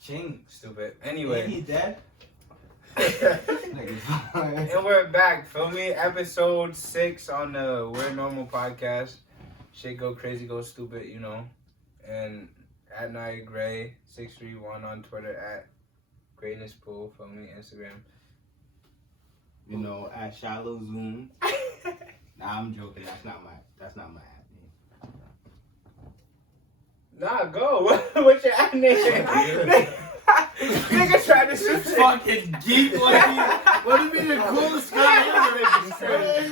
Ching, stupid. Anyway. He dead? And we're back, feel me? Episode 6 on the We're Normal podcast. Shit go crazy, go stupid, you know. And at Night Gray 631 on Twitter, at Greatness Pool, feel me? Instagram. You know, at Shallow Zoom. Nah, I'm joking. That's not my ad name. Nah, go. What's your ad name? Nigga tried to shoot Fucking geek like you. What do you mean the coolest guy ever? He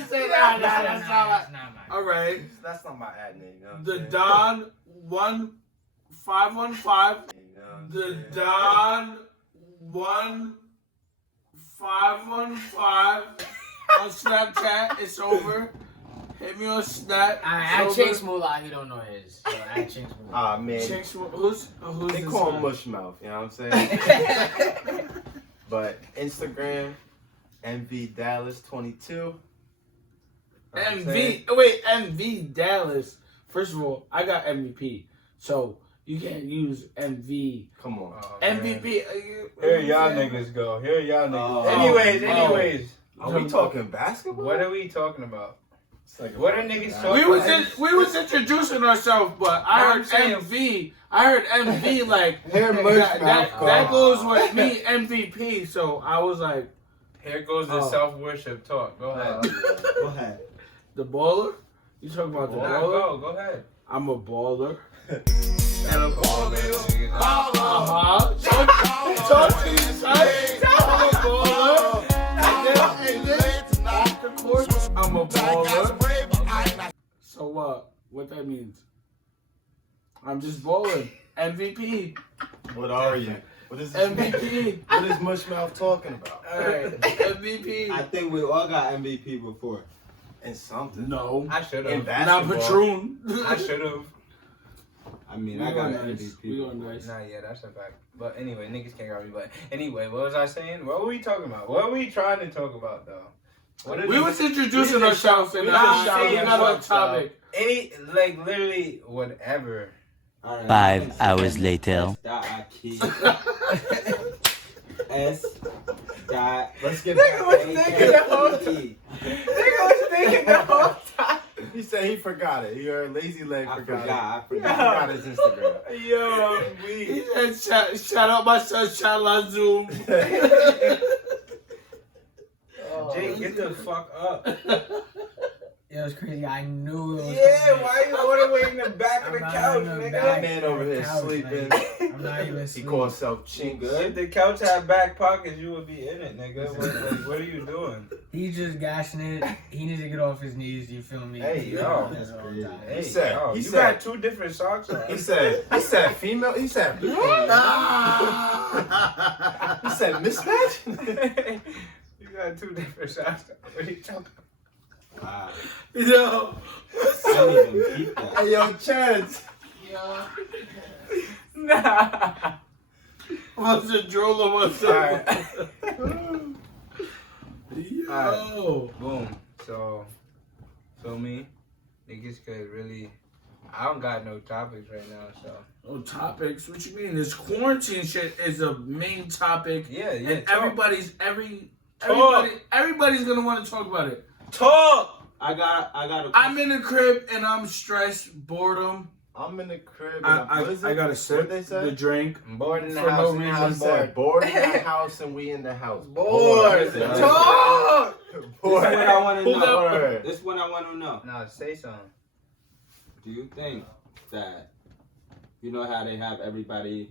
said, nah, that's not my. All right. That's not my ad name. You know The Don 1515. The Don 1515 on Snapchat. It's over. Hit me on Snap. I changed Moolah. He don't know his. So I changed Moolah. Ah, man. Who's They this call guy? him Mushmouth, you know what I'm saying? But Instagram, MV Dallas 22. MV Dallas. First of all, I got MVP, so you can't use MV. Come on. MVP. Here y'all niggas go. Here y'all niggas. Oh, Anyways. Are we talking basketball? What are we talking about? It's like What are niggas talking about? We was introducing ourselves, but I heard MV. I heard MV like that goes with me MVP. So I was like, Here goes the self-worship talk. Go ahead. go ahead. The baller? You talking about the baller? Go ahead. I'm a baller. And I'm baller. Talk to you, son. I'm a baller. And then off the court, I'm a baller. So what? What that means? I'm just balling. MVP. What are you? What is this? MVP. What is Mushmouth talking about? Alright. MVP. I think we all got MVP before. And something. No. I should In have. Not basketball. Patron. I should have. I mean, We I got going nice. MVP. We going nice. Nah, yeah, that's a fact. But anyway, niggas can't got me. But anyway, what was I saying? What were we talking about? What were we trying to talk about, though? We was introducing we ourselves we and just now saying we got on what's up. topic. Any, like, literally, whatever. All right, 5 hours later. S. Dot. Let's get Nigga back. was thinking the whole time. Nigga was thinking the whole time. He said he forgot it. Your lazy leg I forgot forgot. it. He forgot his Instagram. Yo, He said, shout out my son, Shala Zoom. Jake, get the fuck up. It was crazy. I knew it was Yeah, coming. why you all the way in the back of the I'm couch, not in the nigga? back. Man over here Couch, sleeping. I'm not even He sleeping. called himself Chink. If the couch had back pockets, you would be in it, nigga. What are you doing? He's just gashing it. He needs to get off his knees. You feel me? Hey, yo. That's all Crazy. time. Hey, said- yo, he you said- got two different socks on. He said female. He said he said mismatch. You got two different socks on. What are you talking about? Wow. Yo. I didn't even keep that. Hey yo, Chance. Nah. What's the droll of what's up? Alright. Yo. Boom. So, feel me? Niggas could really. I don't got no topics right now, so. Oh, topics? What you mean? This quarantine shit is a main topic. Yeah. And Talk. everybody's gonna want to talk about it. Talk! I got a I'm in the crib and I'm stressed, boredom. I'm in the crib. And I got to What sip they the say? drink. I'm bored in the For house. no in the reason. He house, said bored. bored in the house and we in the house. Bored. He said, Talk! This is Bored. what I want to Hold know. up. Bored. This is what I want to know. Nah, say something. Do you think that, you know how they have everybody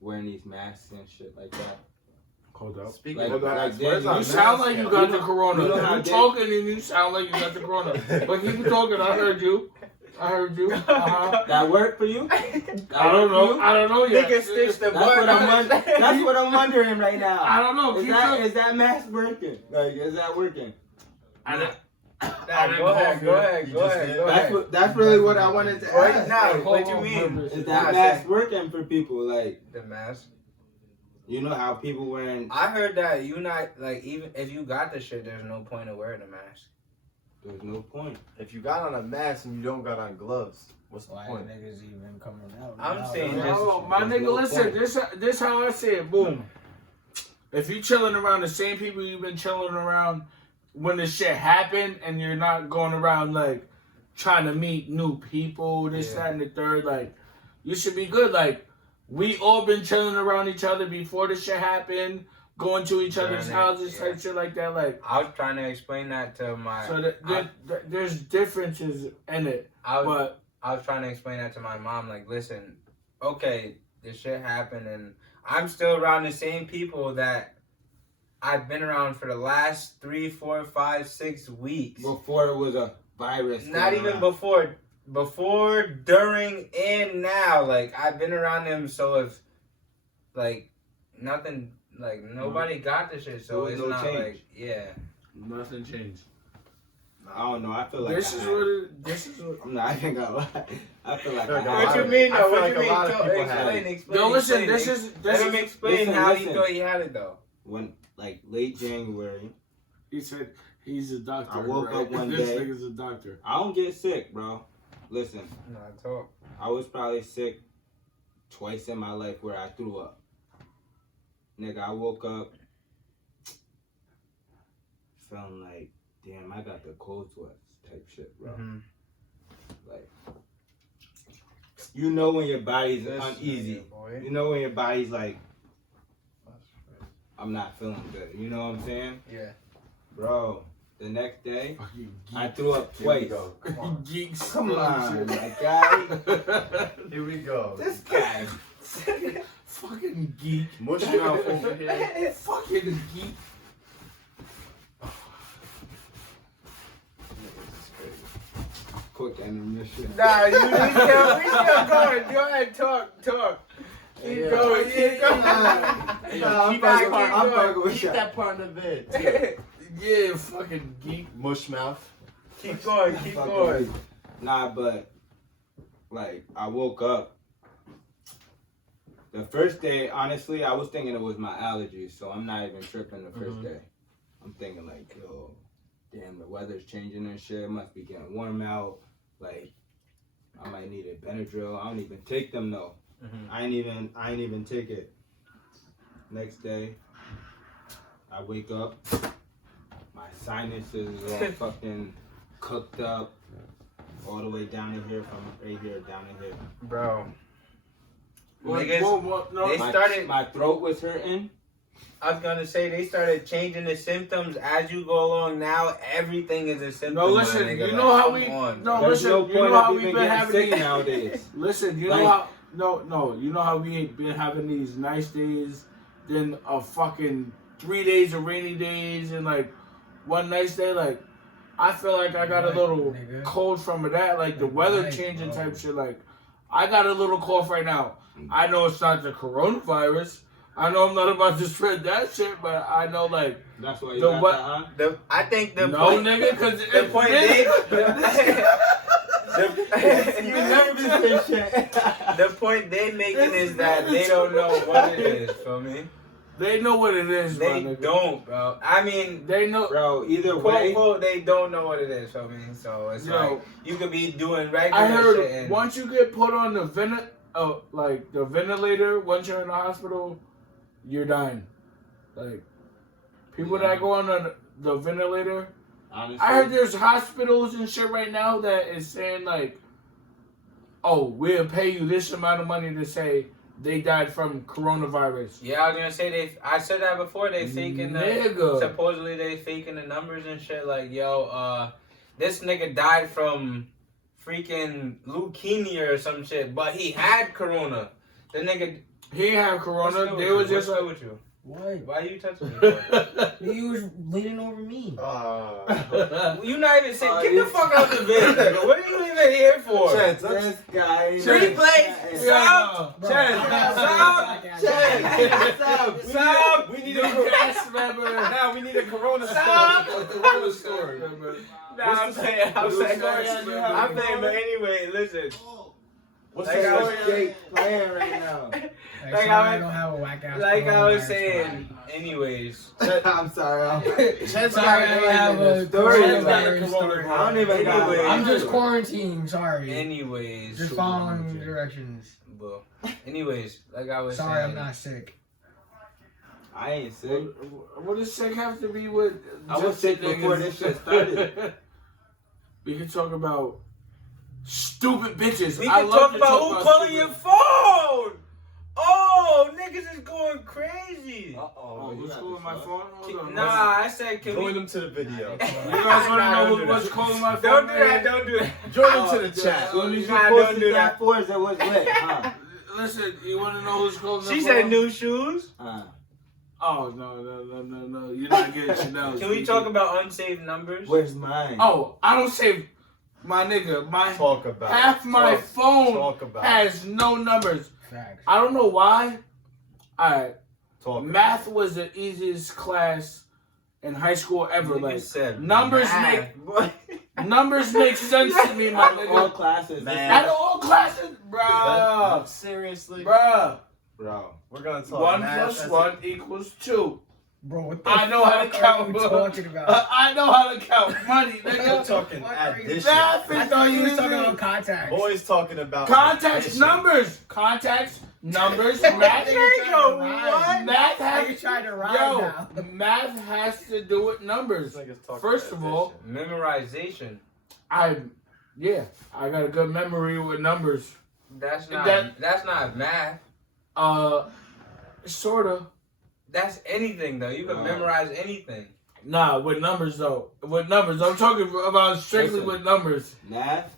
wearing these masks and shit like that? Hold up. Speaking Like- of like masks, this. where's our You sound mask like you at? got the corona. you know how You're they- talking and you sound like you got the corona. But keep talking. I heard you. Uh-huh. That work for you? I don't know. I don't know yet. Nigga stitched the That's what I'm wondering right now. I don't know. Is Keep that talking. is that mask working? Like, is that working? Nah, go ahead. That's really what I wanted to Wait, ask. nah, Like, what you mean? is that mask working for people? Like, The mask. you know how people wearing. I heard that you not, like, even if you got the shit, there's no point of wearing a mask. There's no point. If you got on a mask and you don't got on gloves, what's the Why point? niggas even coming out? I'm now? saying this- Oh, my there's nigga, no listen. point. This how I say it. Boom. If you chilling around the same people you've been chilling around when this shit happened, and you're not going around like trying to meet new people, this, that, and the third, like you should be good. Like we all been chilling around each other before this shit happened, going to each other's houses, type shit like that. Like I was trying to explain that to my. so there's differences in it, I but was trying to explain that to my mom. Like, listen, okay, this shit happened, and I'm still around the same people that I've been around for the last 3, 4, 5, 6 weeks. Before it was a virus. Not even before, during, and now. Like, I've been around them, so if, like, nothing, like, nobody got this shit, so There it's was no not change. like, yeah. nothing changed. I don't know. I feel like This is what. I'm not even gonna lie. I feel like What What you I mean, feel though? What like you a mean? lot of people had it. Explain. No, listen. Explain. This Let him is. explain listen, how listen. he thought he had it, though. when like late January. He said he's a doctor. I woke right? up one This day. nigga's a doctor. I don't get sick, bro. Listen, No, I talk. I was probably sick twice in my life where I threw up. Nigga, I woke up feeling like, damn, I got the cold sweats type shit, bro. Mm-hmm. Like, you know when your body's This uneasy. nigga, boy. You know when your body's like, I'm not feeling good. You know what I'm saying? Yeah. Bro, the next day, Fucking I geek. threw up Here we twice. go. Come on. Geeks. Come on, my guy. Here we go. This guy. Fucking geek. Mush mouth over here. Fucking geek. Quick intermission. Nah, we still going. Go ahead, talk. Keep going. I'm fucking with Keep that part of it. Yeah, fucking geek. Mush mouth. Keep going. Nah, but like I woke up. The first day, honestly, I was thinking it was my allergies, so I'm not even tripping the 1st day. I'm thinking like, yo, damn, the weather's changing and shit. It must be getting warm out. Like, I might need a Benadryl. I don't even take them though. I ain't even take it. Next day, I wake up. My sinuses is all fucking cooked up, all the way down in here, from right here down in here. Bro. What, Niggas, no, they started. My throat was hurting. I was gonna say they started changing the symptoms as you go along. Now everything is a symptom. No, listen, my nigga. you Like, know how come we- on, no, bro. There's listen, no you point know how of we've even been getting having sick these- nowadays. Listen, you Like- know how you know how we ain't been having these nice days, then a fucking 3 days of rainy days, and like one nice day. Like I feel like I got a Right, little nigga. cold from that, like the weather Right, changing bro. type shit. Like I got a little cough right now. I know it's not the coronavirus. I know I'm not about to spread that shit, but I know like That's why you The got what- that, huh? I think the no point. nigga, because The point You nervous and shit. The point they making is that they don't know what it is. Feel me? they know what it is, my They nigga. don't, bro. I mean, They know. Bro, either quote way, unquote, they don't know what it is. Feel me? So it's Yo. like you could be doing regular I heard shit and once you get put on the the ventilator, once you're in the hospital, you're dying. Like people that go on the ventilator. honestly, I heard there's hospitals and shit right now that is saying like, oh, we'll pay you this amount of money to say they died from coronavirus. yeah, I was gonna say I said that before. They faking the Nigga. supposedly they faking the numbers and shit. Like yo, this nigga died from freaking leukemia or some shit, but he had corona. The nigga. He ain't have What's corona. good They with was you? just What's good like. with you? What? Why are you touching me? For? He was leaning over me. You not even saying. Get you- the fuck out the vid, nigga. What are you even here for? Chance, this guy. Replays. Stop. Stop. We need a Cast member. now. We need a Corona Stop. story. A Corona story. Nah, I'm saying, what's the story? but anyway, listen. What's Like the I was story? Jake playing right now. Like, Like sorry, I I don't have a whack ass. Like I was coronavirus saying, story. anyways. I'm sorry. Chet's Sorry, got I don't have a story. coronavirus story. I don't even got Anyway. I'm just quarantined. Sorry. Anyways. Just following directions. Well, anyways, like I was Sorry, saying. I'm not sick. I ain't sick. What does sick have to be with? I was sick before this shit started. We can talk about stupid bitches. We I can love talk to about talk who about calling stupid- your phone. Oh, niggas is going crazy. Oh, who's calling my phone? Hold on. Nah, I said, can Join we? them to the video. You guys want to Nah, know don't do what's that. calling my phone? Don't do that. man? Don't do that. Join them to the chat. When you Nah, posted don't do that that. for us, it was lit, huh? Listen, you want to know who's calling She the said phone? new shoes. Oh, no. You're not getting Chanel. Can we talk about unsaved numbers? Where's mine? Oh, I don't save my nigga. Talk about Half it. my Talk- phone Talk about has no numbers. Facts. I don't know why. Alright, it. Talk math was the easiest class in high school ever. Nigga Like said numbers math. numbers make sense to me, my Out of all nigga. classes, Man. Out of all classes, But bruh. seriously, Bruh. bro. we're gonna talk 1 math plus as 1 equals 2. Bro, what the I know how to fuck count, are you bro. talking about? I know how to count money, We're nigga. talking What are you- addition. Math I is thought you was easy. talking about contacts. Boys talking about Contacts, addition. numbers, math. Nigga, what? Math How you has trying to ride now? math has to do with numbers. This nigga's talking First of all, addition. Memorization. I got a good memory with numbers. That's not. That- That's not math. Sorta. That's anything though. You can Wow. memorize anything. Nah, with numbers though. With numbers, I'm talking about strictly Listen. with numbers. Math?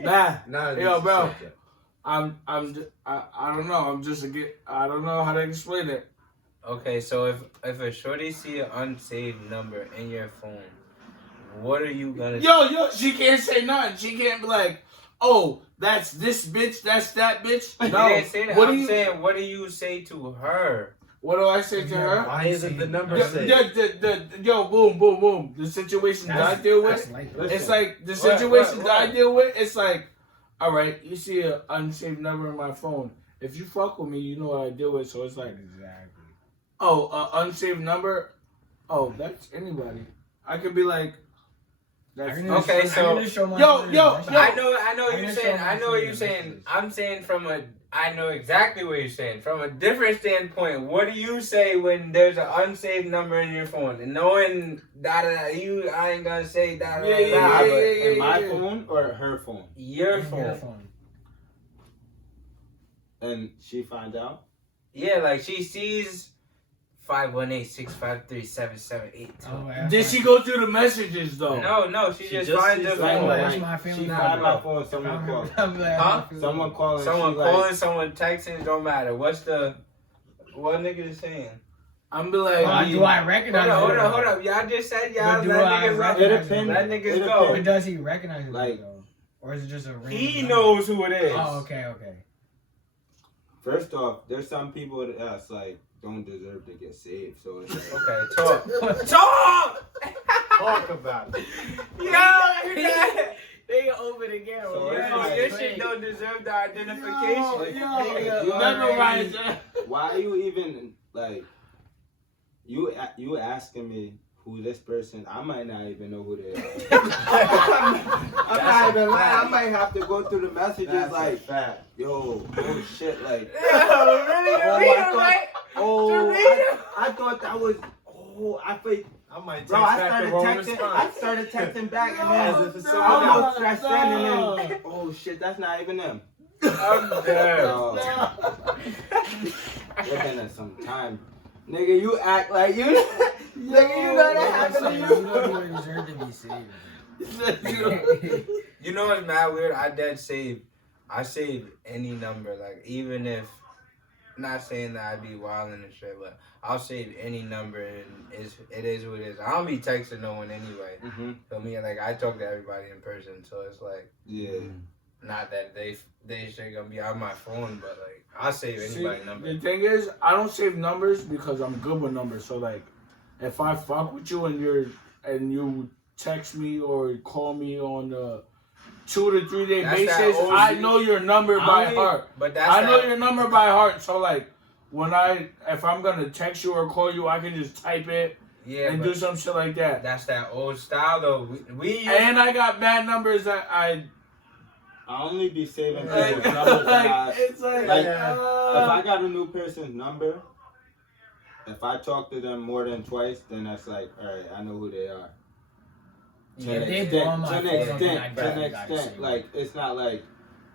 Nah, Not an Yo, easy bro. subject. I don't know. I don't know how to explain it. Okay, so if a shorty see an unsaved number in your phone, what are you gonna? Yo, she can't say nothing. She can't be like, oh, that's this bitch, that's that bitch. You No. didn't say that. What do I'm you? saying, what do you say to her? What do I say to her? Why isn't the number Yo, saved? yo, boom. The situation that I deal with, it's like the situation that I deal with. It's like, all right, you see an unsaved number in my phone. If you fuck with me, you know what I deal with. So it's like, Exactly. oh, unsaved number. Oh, that's anybody. I could be like, that's Okay, so- Yo. I know what I you're understand saying. what I know you're what you're saying. saying. I'm saying I know exactly what you're saying. From a different standpoint, what do you say when there's an unsaved number in your phone? And knowing I ain't gonna say Yeah, but In my phone or her phone? your phone. And she finds out? Yeah, like she sees 518-653-7782. Oh, yeah. Did she go through the messages though? No, she just just finds sees the the phone. phone. That's my family She number. found my phone, someone called. Huh? Someone calling. Someone she calling, someone texting, don't matter. What nigga is saying? I'm be like, Do I recognize Hold it? up. Y'all just said y'all But do let I niggas recognize let it? niggas It go. But does he recognize it Like- though? Or is it just a random He number? knows who it is. Oh, okay. First off, there's some people that's like don't deserve to get saved. So it's like, Okay, talk. Talk about it. They open again. So Yo, it's like- your shit don't deserve the identification. memorize that. why are you even like you asking me who this person? I might not even know who they are. I'm not even lying. I might have to go through the messages That's like, fat. yo, oh shit, like, Yo, really? I thought that was, I think. I might text Bro, back the wrong I response. started texting back and As then if it's I someone almost else. started sending and then, oh shit, that's not even them. I'm dead. Bro, it's been some time. Nigga, you act like you, nigga, you know that happened to You you. don't even deserve to be saved. You know what's mad weird? I save any number. Like even if, not saying that I'd be wilding and shit, but I'll save any number and it is what it is. I don't be texting no one anyway. So me, like I talk to everybody in person, so it's like Yeah. not that they shit gonna be on my phone, but like I'll save anybody number. The thing is, I don't save numbers because I'm good with numbers. So like, if I fuck with you and you text me or call me on the 2 to 3 day That's that basis, OG. I know your number by heart. But that's I know your number by heart. So like, if I'm gonna text you or call you, I can just type it and do some shit like that. That's that old style though. And I got bad numbers that I only be saving people's like, numbers. it's like if I got a new person's number, if I talk to them more than twice, then that's like, all right, I know who they are. To an extent, like it's not like,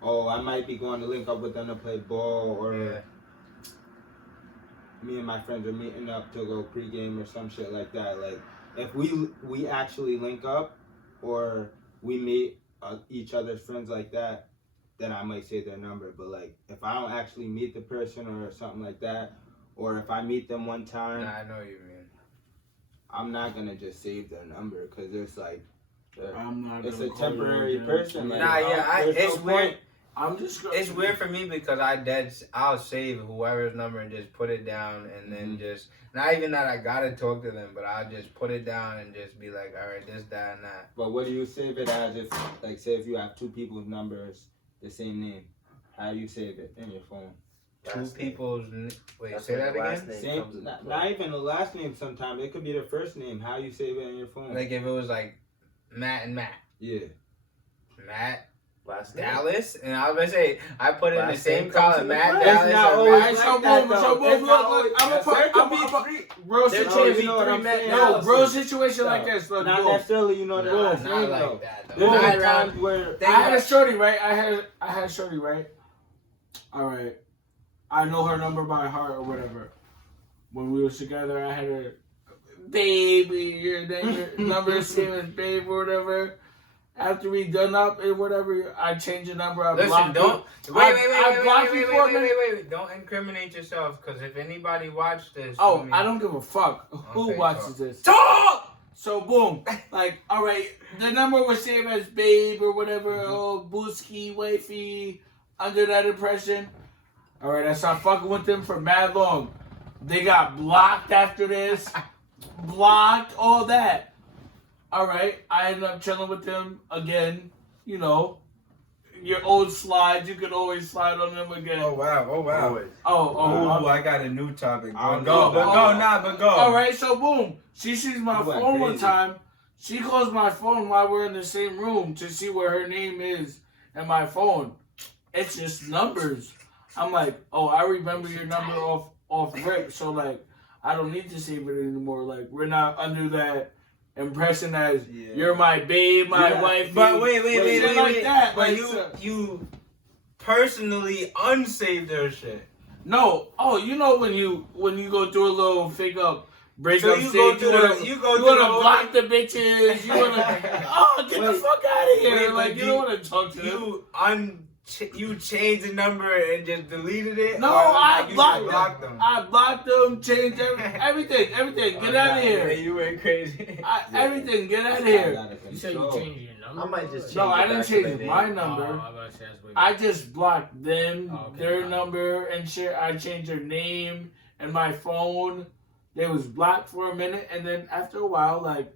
oh, I might be going to link up with them to play ball, or me and my friends are meeting up to go pregame or some shit like that. Like if we actually link up, or we meet each other's friends like that, then I might say their number. But like if I don't actually meet the person or something like that, or if I meet them one time, I know what you mean. I'm not gonna just save their number because it's like it's a temporary person. Like, it's weird. It's weird for me because I'll save whoever's number and just put it down, and then just not even that I gotta talk to them, but I'll just put it down and just be like, all right, this, that, and that. But what do you save it as? If like say if you have 2 people's numbers, the same name, how do you save it in your phone? 2 people's wait, That's say when that the last again. name comes into Not play. even the last name. Sometimes it could be the first name. How you save it in your phone? Like if it was like Matt and Matt. Yeah. Matt Last name. Dallas, and I was gonna say I put in the Last same name comes column, into Matt play. Dallas. It's not or always Matt- like that, though. It's not always- bro, There situation, you know what I'm saying? no, bro, situation like this. Look, Not boom. necessarily, you know, the Nah, last not name like though. that though. There's Boom. been times where I had a shorty, right? I had a shorty, right? All right. I know her number by heart or whatever. When we was together, I had her, baby, your number is same as babe or whatever. After we done up and whatever, I changed the number. I Listen, blocked don't her. wait. Don't incriminate yourself, because if anybody watched this, Oh, I don't give a fuck who Okay, watches talk. this. Talk. So boom, like, all right, the number was same as babe or whatever. Oh, Booski, wifey, under that impression. All right, I stopped fucking with them for mad long. They got blocked after this, blocked, all that. All right, I ended up chilling with them again. You know, your old slides, you could always slide on them again. Oh wow! Always. Oh, I got a new topic. I don't Go, know but about go, go. All right, so boom, she sees my You went phone one crazy. time. She calls my phone while we're in the same room to see where her name is and my phone. It's just numbers. I'm like, oh, I remember your number off rip, so like, I don't need to save it anymore. Like, we're not under that impression as you're my babe, my wife. But wait. like that. But Like, you personally unsaved her shit. No. Oh, you know when you go through a little fake up breakup So you stage, go through you the wanna whole block the bitches. You wanna get the fuck out of here. Wait, like but you don't want to talk to them. You changed the number and just deleted it? No, Or I you blocked just them. I blocked them. Changed everything. Get out of here. You went crazy. Everything. Get out of here. You said you changed your number? I might just change No, I it didn't back to change the my name. number. Oh, I was about to say, that's way I just blocked them, Oh, okay, their fine. number, and shit. I changed their name and my phone. They was blocked for a minute, and then after a while, like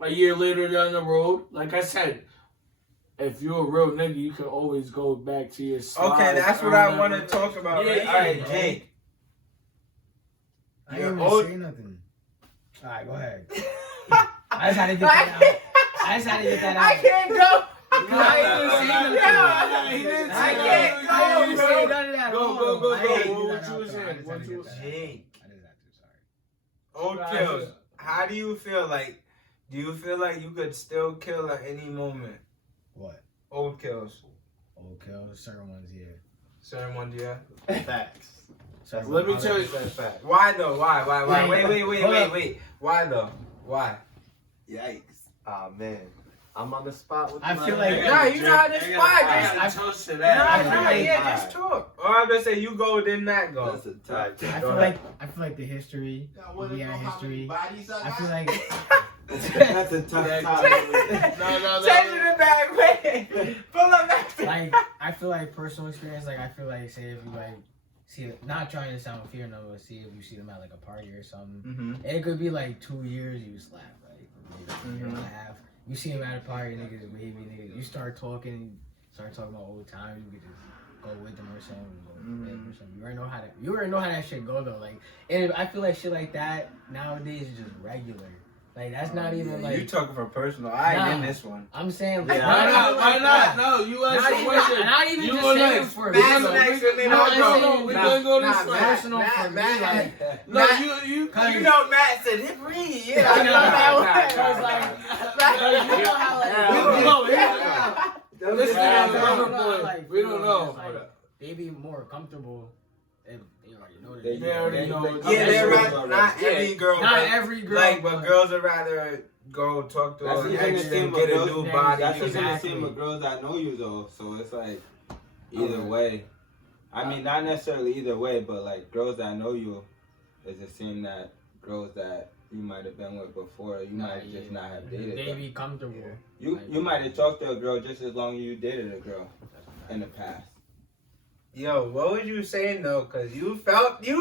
a year later down the road, like I said, if you're a real nigga, you can always go back to your slide. Okay, that's what I want to talk about. Yeah, right? yeah, All right, bro. Jake. I didn't old- even say nothing. All right, go ahead. I just had to get that out. I can't go. I didn't say nothing. Yeah. He didn't I say can't nothing. go, I didn't bro. say none of that. Go. I didn't do What that you out was there. I saying? just What had to you get was that out. Jake. I just had to, sorry. Old kills. How do you feel like? Do you feel like you could still kill at any moment? What? Old kills. Old kills, certain ones, yeah. Certain ones, yeah. Facts. Certain Let me ones- tell you. That's a fact. Why though? Why? Wait, Wait. Why though? Why? Yikes. Ah, man. I'm on the spot with I my feel like- Nah, you know how this spot. I Just got toast to that. feel like- just talk. Or I'm gonna say you go, then Matt go. That's a tie. I feel like the history, the history. I feel like That's a tough topic. No. Change it in back way. Pull up back. like I feel like personal experience. Like I feel like say if you like see not trying to sound fear no, but see if you see them at like a party or something. Mm-hmm. It could be like 2 years you slap, right? Maybe like a year and a half. you see him at a party, niggas wavy, niggas. You start talking about old times. You could just go with them or something. Or something. You already know how that shit go though. Like, and I feel like shit like that nowadays is just regular. Like that's not even like you talking for personal. I ain't in this one. I'm saying Why not? No, you asked the question. Not even You just go saying next. for Matt's me. next, and then No, I'll no, go. we gonna go this way. Personal for me, like, No, you You know Matt said hit me. Yeah, I know that that you know how like Listen, Yeah. like, we don't know. like, they be more comfortable. And you already know that. They already know. Yeah, they're right. Not every girl. Not but, every girl, Like, but but- girls would rather go talk to That's an even the ex same and with get a girls. new body. That's even the Exactly. same with girls that know you though. So it's like either way. I mean, not necessarily either way, but like girls that know you is the same that girls that you might have been with before. You might just not have dated. They them. be comfortable. You might have talked to a girl just as long as you dated a girl in the past. Yo, what was you saying though? Cause you felt that one.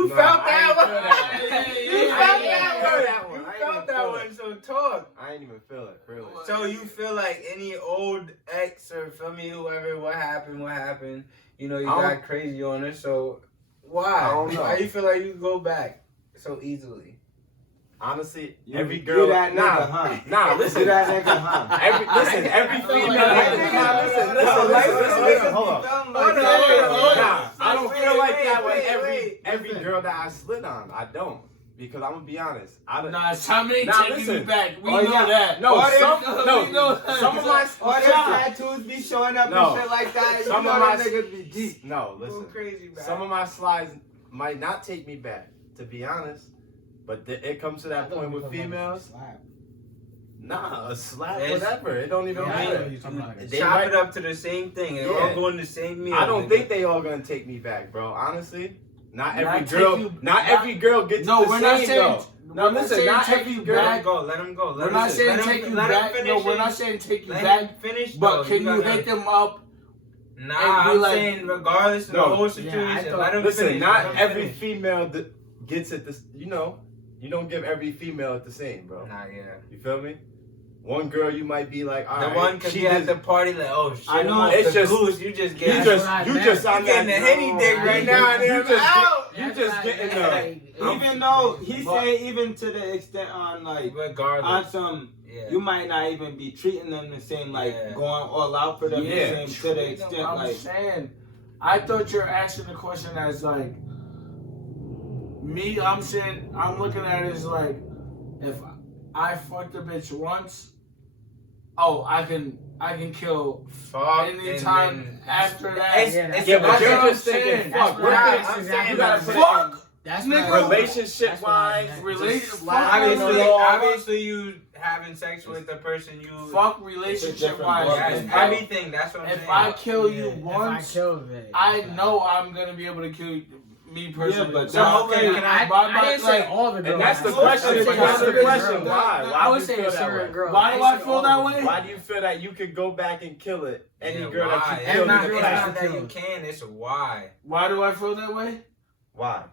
You felt that one. So talk. I ain't even feel it, really. So you feel like any old ex or feel me, whoever, what happened? You know, you got crazy on her. So why? I don't know. Why you feel like you can go back so easily? Honestly, You- every you girl. that nigga, huh? Listen, You that nigga, huh? every female. Listen, hold up. Nah, I don't feel like that with every girl that I slid on. I don't. Because I'm gonna be honest. Nah, Tommy ain't Nah, taking listen. me back. We Oh, know yeah. that. No, We some know that. of my All them tattoos be showing up No. and shit like that. Some You of know my- them niggas be deep. No, Go listen. crazy, man. Some of my slides might not take me back, to be honest. But it comes to that point with females. Nah, a slap, It's- whatever. It don't even Yeah, I know matter. what you're talking about. They Chop might- it up to the same thing. They Yeah. all going the same meal. I don't nigga. think they all gonna take me back, bro. Honestly, not Not every take girl. you- Not not- every girl gets No, the we're not same, saying. though. No, we're not listen, saying not take every you girl. Let him go. Let him go. We're not saying let take him, you let back. Him finish No, we're it. not saying take you Let back. him finish. But though. can you gotta- hit them up? Nah, and be I'm like- saying regardless of No. the whole Yeah, I situation, thought- let him Listen, finish. not let him every finish. female gets it. This, you know, you don't give every female the same, bro. Nah, yeah. You feel me? One girl, you might be like, all The right, one could she be at just- the party like, oh shit, I know, it's it's the just- goose. You just You get. That's what I just meant. on getting the that. henny dick right now, and You then just out. You just getting the. Even though he say even to the extent on like on Regardless. some, Yeah. you might not even be treating them the same, like Yeah. going all out for them Yeah. the same to the extent I'm like. saying, I thought you're asking the question as like me. I'm saying I'm looking at it as like if I fucked a bitch once, oh I can kill Fuck. anytime and then- after that. It's- Yeah, it's Yeah, but about- you're what I'm just thinking, saying. fuck. That's What right. if That's I'm exactly saying you gotta what put I'm it in That's Nigga. what I- relationship that's what I wise, meant. Obviously, you having sex with the person you. Fuck relationship wise. Yeah, it's everything. That's what I'm saying. If I kill you Yeah, once, if I killed it, I know I'm gonna be able to kill you, me personally. but So, that's- okay, can I- but- I didn't say like, all the girls. And that's the I question. said That's the certain question. girls. Why? I do would you say feel that certain way? girls. Why do I I say feel all that of way? them. Why do you feel that you could go back and kill it? Any Yeah, girl why? that you It's killed, not, you it's kill. not that you can. It's why. Why do I feel that way? Why?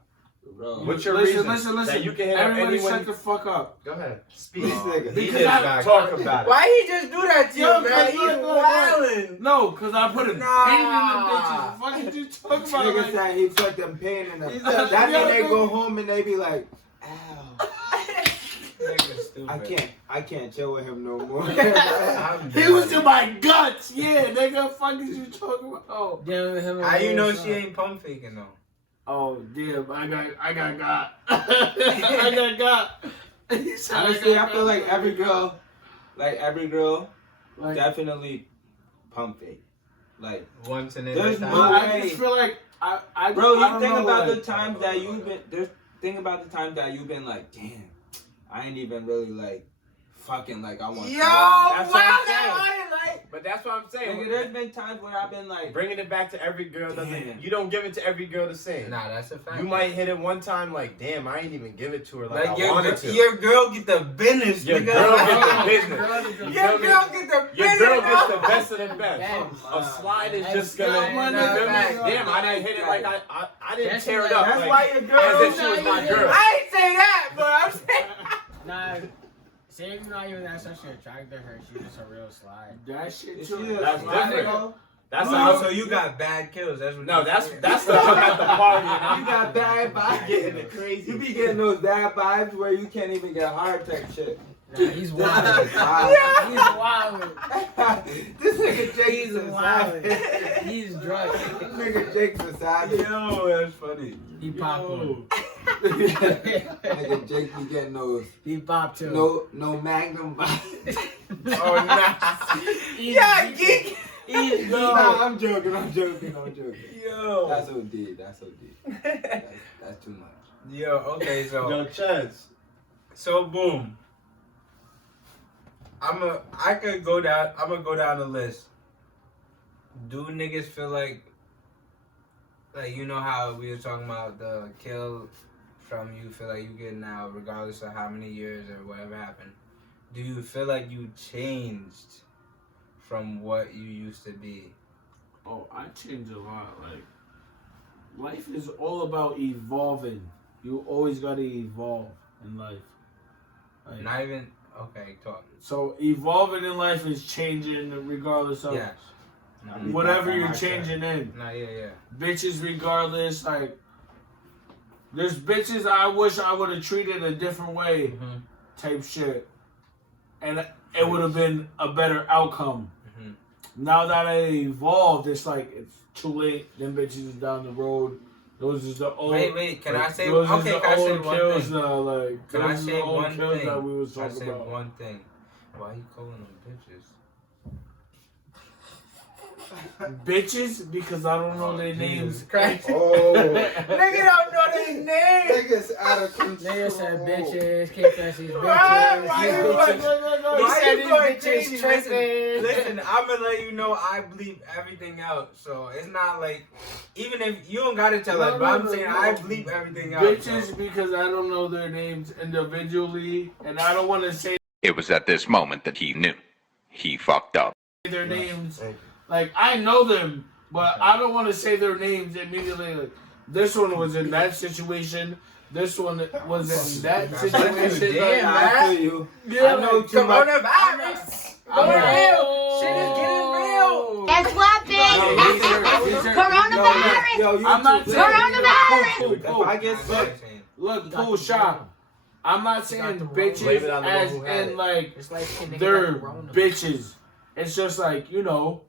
Bro. What's your listen, reason listen. that you can hit up Everybody anyone? shut the fuck up. Go ahead. Speak. This nigga. He Because just I- gotta talk about it. Why he just do that to Yo, you, man? He's look. wildin'. No, because I put a Nah. pain in the bitches. What did you talk about? Nigga Like, said he put them pain in them. He said, That yo, mean they nigga. go home and they be like, ow. Nigga stupid. I can't chill with him no more. I'm He was in my guts. Yeah, nigga. Fuck is you talking about? Yeah, him and How you know Will she ain't pump faking though? Oh damn! I got got. I got. He said Honestly, I got feel like got. every girl Like, definitely pump fake. Like, Once in a There's lifetime. no I just feel like I bro, you don't think know, about like, the times that you've been. Think about the times that you've been like, damn, I ain't even really like fucking like I want. Yo, to. wow, That's what I'm that saying. one like. But that's what I'm saying. Nigga, there's been times where I've been like, Bringing it back to every girl Damn. doesn't. You don't give it to every girl the same. Nah, that's a fact. You might hit it one time like, damn, I ain't even give it to her like, like I wanted to. your girl get the business. Your nigga. girl get the business. You Your feel me? girl get the Your business. girl gets bro. the best of the best. Yes. A slide is That's just gonna. good, You man. feel me? That's Damn, I didn't hit it like I didn't That's tear it like- up. that's like, why your girl. as if she was my girl. I ain't say that, but I'm saying. Nah, Say if you're not even that sexually attracted to her, she's just a real slide. That shit It's too. just- That's My different. nigga, That's Oh, so you got bad kills. That's what. no, you're that's saying. that's the I'm at the party. And You I'm got bad I'm getting vibes. it crazy. You be getting those bad vibes where you can't even get hard type shit. Nah, he's wild. Yeah. He's wild. This nigga Jake He's is wild. savage. He's drunk. This nigga Jake's a savage. Yo, that's funny. He popped one. Nigga Jake be getting those He popped two. no Magnum vibes. Oh, nice. Yeah, geek. He's Nah, I'm joking. Yo. That's OD. That's too much. Yo. Okay. So. Yo, Chance. So boom. I'm gonna go down the list. Do niggas feel like you know how we were talking about the kill from you feel like you get now regardless of how many years or whatever happened? Do you feel like you changed from what you used to be? oh, I changed a lot. Like, life is all about evolving. You always gotta evolve in life. Like, Not even okay. Talk. so evolving in life is changing regardless of Yes. whatever Back on you're my changing in. Nah. Yeah. Bitches regardless, like, there's bitches I wish I would have treated a different way Mhm. type shit. And it would have been a better outcome. Mhm. Now that I evolved, it's like, it's too late. Them bitches is down the road. Those is the old. Wait. Can I say? Those is Okay. the Can I say old one kills thing? now, like, Can those I is say the old one kills thing? that we was Can I talking say about. one thing? Why you calling them bitches? Bitches, because I don't know their Jesus names. Christ. Oh, Nigga don't know their name. niggas out of control. Nigga said bitches, Kid Fancy's bitches. Why These you bitches. Why He you said these going bitches crazy? tripping. Listen, I'm gonna let you know I bleep everything out. So it's not like, even if you don't gotta tell us, but I'm saying I bleep everything out. Bitches, So. because I don't know their names individually, and I don't want to say It was at this moment that he knew. He fucked up. their names. Like, I know them, but I don't want to say their names immediately. Like, this one was in that situation. This one was in that situation. Damn, Like, I feel you. yeah, I know like, too much. Coronavirus. I'm real. Shit is getting real. Guess what, No, bitch? Coronavirus. Yo, you I'm not too. saying Coronavirus. If I get That's sick, what I'm saying. Look, You got cool the shot. corona. I'm not You saying got the bitches Blame it on the one as who had in it. like It's like nigga they're got corona. bitches. It's just like, you know,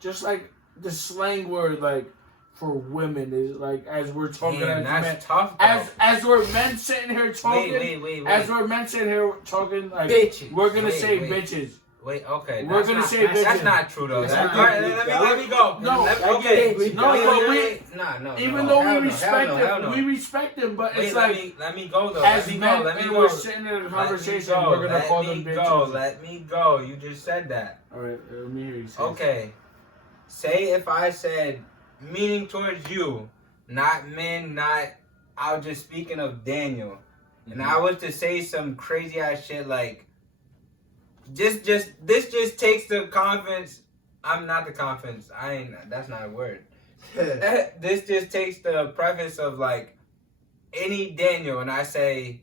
just like the slang word like for women is like as we're talking Damn, as men. that's tough. Though. As we're men sitting here talking, Wait. as we're men sitting here talking, like Bitches. we're gonna say Wait. bitches. Wait, okay. We're that's gonna not, say that's, bitches. that's not true though. That's That- not all right, true. let me go. No, Okay. no, but No. even though Hell we no, respect hell no, hell them, no. we respect them, but Wait, it's let like me go though. as Let me men go. Let me and go. we're sitting in a conversation, we're gonna call them bitches. Let me go. You just said that. All right, let me hear you say. Okay. Say if I said meaning towards you, not men, not. I was just speaking of Daniel, and I was to say some crazy ass shit like. This just takes the confidence. I'm not the confidence. I ain't. That's not a word. This just takes the preface of like any Daniel, and I say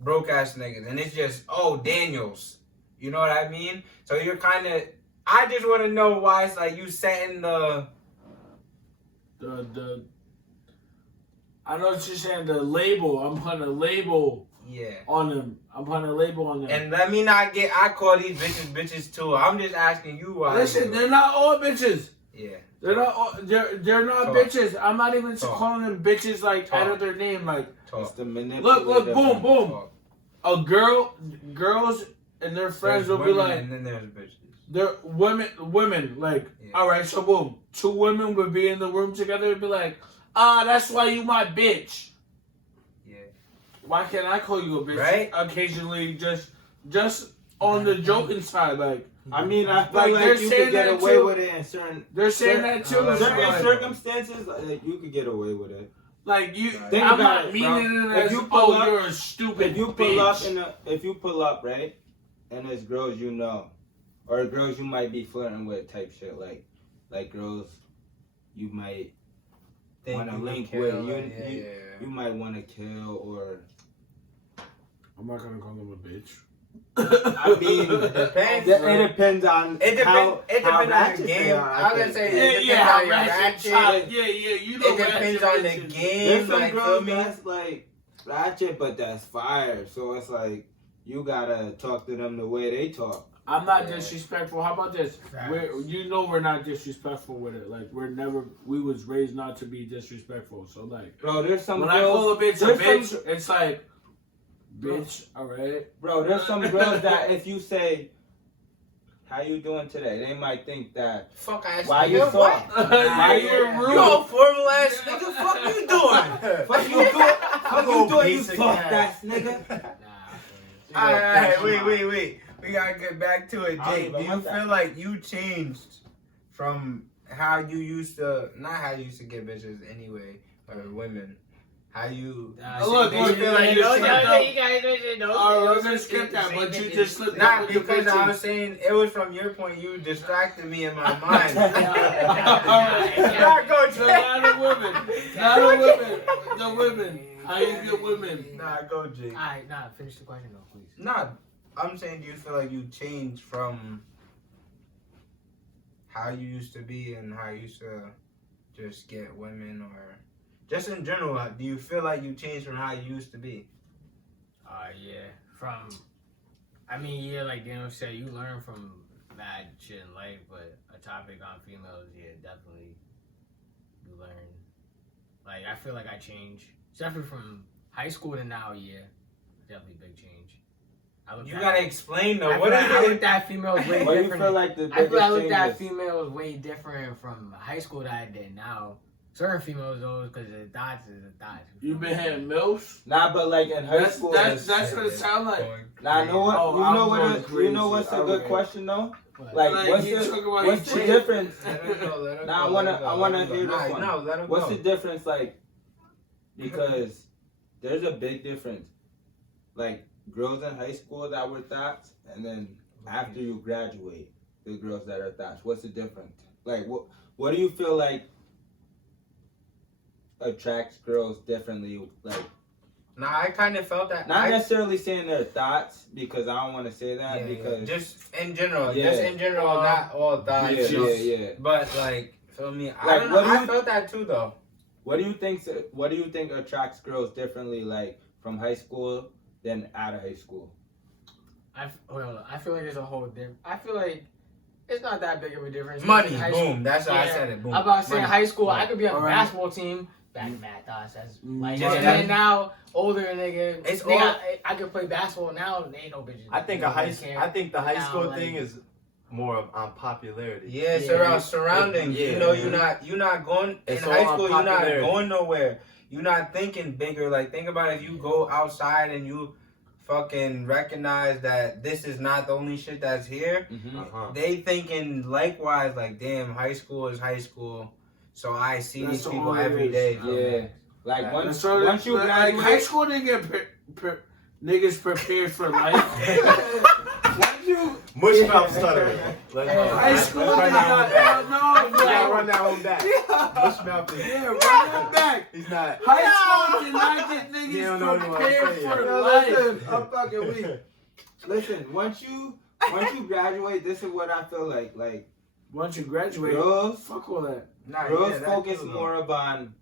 broke ass niggas, and it's just Daniels. You know what I mean? So you're kind of. I just want to know why it's like you setting the. I know what you're saying. The label. I'm putting a label Yeah. on them. I'm putting a label on them. And let me not get. I call these bitches too. I'm just asking you why. Listen, they're not all bitches. Yeah. They're not. All, they're not Talk. bitches. I'm not even Talk. calling them bitches like Talk. out of their name. Like It's Talk. the look, boom, boom. Talk. A girls and their friends There's will be women like, and then there's bitches. they're women. Like, Yeah. all right, so boom, two women would be in the room together and be like, that's why you my bitch. Yeah. Why can't I call you a bitch? Right? Occasionally, just on the joking side, like I mean, I feel Like, like, they're you saying could get that away too. with it in certain they're saying that too. Certain- It's like- circumstances. Like, you could get away with it. Like you, Think I'm about not it, meaning bro. it If as you pull up- you're a stupid If you pull bitch. up if you pull up right, and there's girls you know, or girls you might be flirting with, type shit, like girls you might Think wanna you can link kill with, her, you might want to kill, or I'm not gonna call him a bitch. I mean, It depends. it depends on It how depends how on the ratchet they game. are, I was gonna think. say it depends Yeah, on your ratchet. Yeah, you know It depends on the ratchet. game. There's some Like, feel girls me? that's like ratchet, but that's fire. So it's like you gotta talk to them the way they talk. I'm not Yeah. disrespectful. How about this? Facts. We're not disrespectful with it. Like we was raised not to be disrespectful. So like Bro, there's some when girls. I call a bitch there's some- it's like, bitch, alright. Bro, there's some girls that if you say, "How you doing today?" they might think that Fuck ass. why you nigga, soft? what? Why You're you rude. You all formal ass nigga. Fuck you doing? Fuck you doing? Fuck you doing? You basic soft ass. ass nigga. Nah, I feel you. Alright, wait. We gotta get back to it, I don't Jake. even Do you want feel that. like you changed from how you used to, not how you used to get bitches anyway, or women? How you? Nah, Look, do you feel like you you changed? said- you guys mentioned those. Alright, we're gonna skip that, but you just slipped Not up with your because I bitches. was saying it was from your point. You distracted me in my mind. Alright. Not go, So Jake. not the women. Not the women. The women. How you get women? Nah, go, Jake. Alright, nah, finish the question though, please. Nah, I'm saying, do you feel like you changed from how you used to be and how you used to just get women, or just in general? Do you feel like you changed from how you used to be? Yeah. Like Daniel said, you learn from bad shit in life, but a topic on females, yeah, definitely you learn. Like, I feel like I changed. Definitely from high school to now, yeah. Definitely big change. You gotta explain though. I What feel is like I it? looked at females way What do you different. feel like the I feel biggest I looked at changes? females way different from high school that I did now. Certain females though, because the thoughts is the thoughts. You been hitting MILFs? Nah, but like in high school, That's it's- what it sound like. Nah, know what? Oh, you I'm know what? going You know crazy. what's a I'm good okay. question though? But, Like, what's you the talking about what's you the cheat? difference? Let her go, let her Nah, go, I let her go, wanna let her hear go. this Nah, one. No, let her What's go. the difference, like? Because there's a big difference. Like girls in high school that were thoughts, and then after you graduate, the girls that are thoughts. What's the difference? Like, what do you feel like attracts girls differently? Like, Nah, I kind of felt that. not necessarily saying they're thoughts, because I don't want to say that, because just in general, Yeah. not all thoughts. yeah, you know. yeah. But like, feel me? I Like, don't what know. do I you- felt that too, though. What do you think attracts girls differently, like from high school than out of high school? I feel like there's a whole different. I feel like it's not that big of a difference. Money, In high boom. school- That's how I Yeah. said it. Boom. I'm about to say in Money. high school, I could be on the Alright. basketball team. Back in math thoughts, that's like, Just and that- then now older nigga. It's nigga, all- I could play basketball now. And ain't no bitches. I think the high Now, school like- thing is more on popularity. Yeah, it's Yeah. around surrounding. Yeah. You know, you're not going It's in all high on school. You're not popularity. going nowhere. You're not thinking bigger. Like, think about if you go outside and you fucking recognize that this is not the only shit that's here. Mm-hmm. Uh-huh. They thinking likewise. Like, damn, high school is high school. So I see That's these people all it every is. day. Yeah. Like Yeah. once So once you like, graduate, high school didn't get niggas prepared for life. once you Mush mouth stuttering. Let's High school run did that one back. not. You gotta run that one back. Mush mouth thing. Yeah, run that back. He's not. High school did not get You don't know niggas what you wanna prepared say for yet. life. listen, I'm fucking weak. Listen, once you graduate, this is what I feel like. Like Once you graduate, girls, fuck all that. Nah, girls yeah, that focus too, though. more upon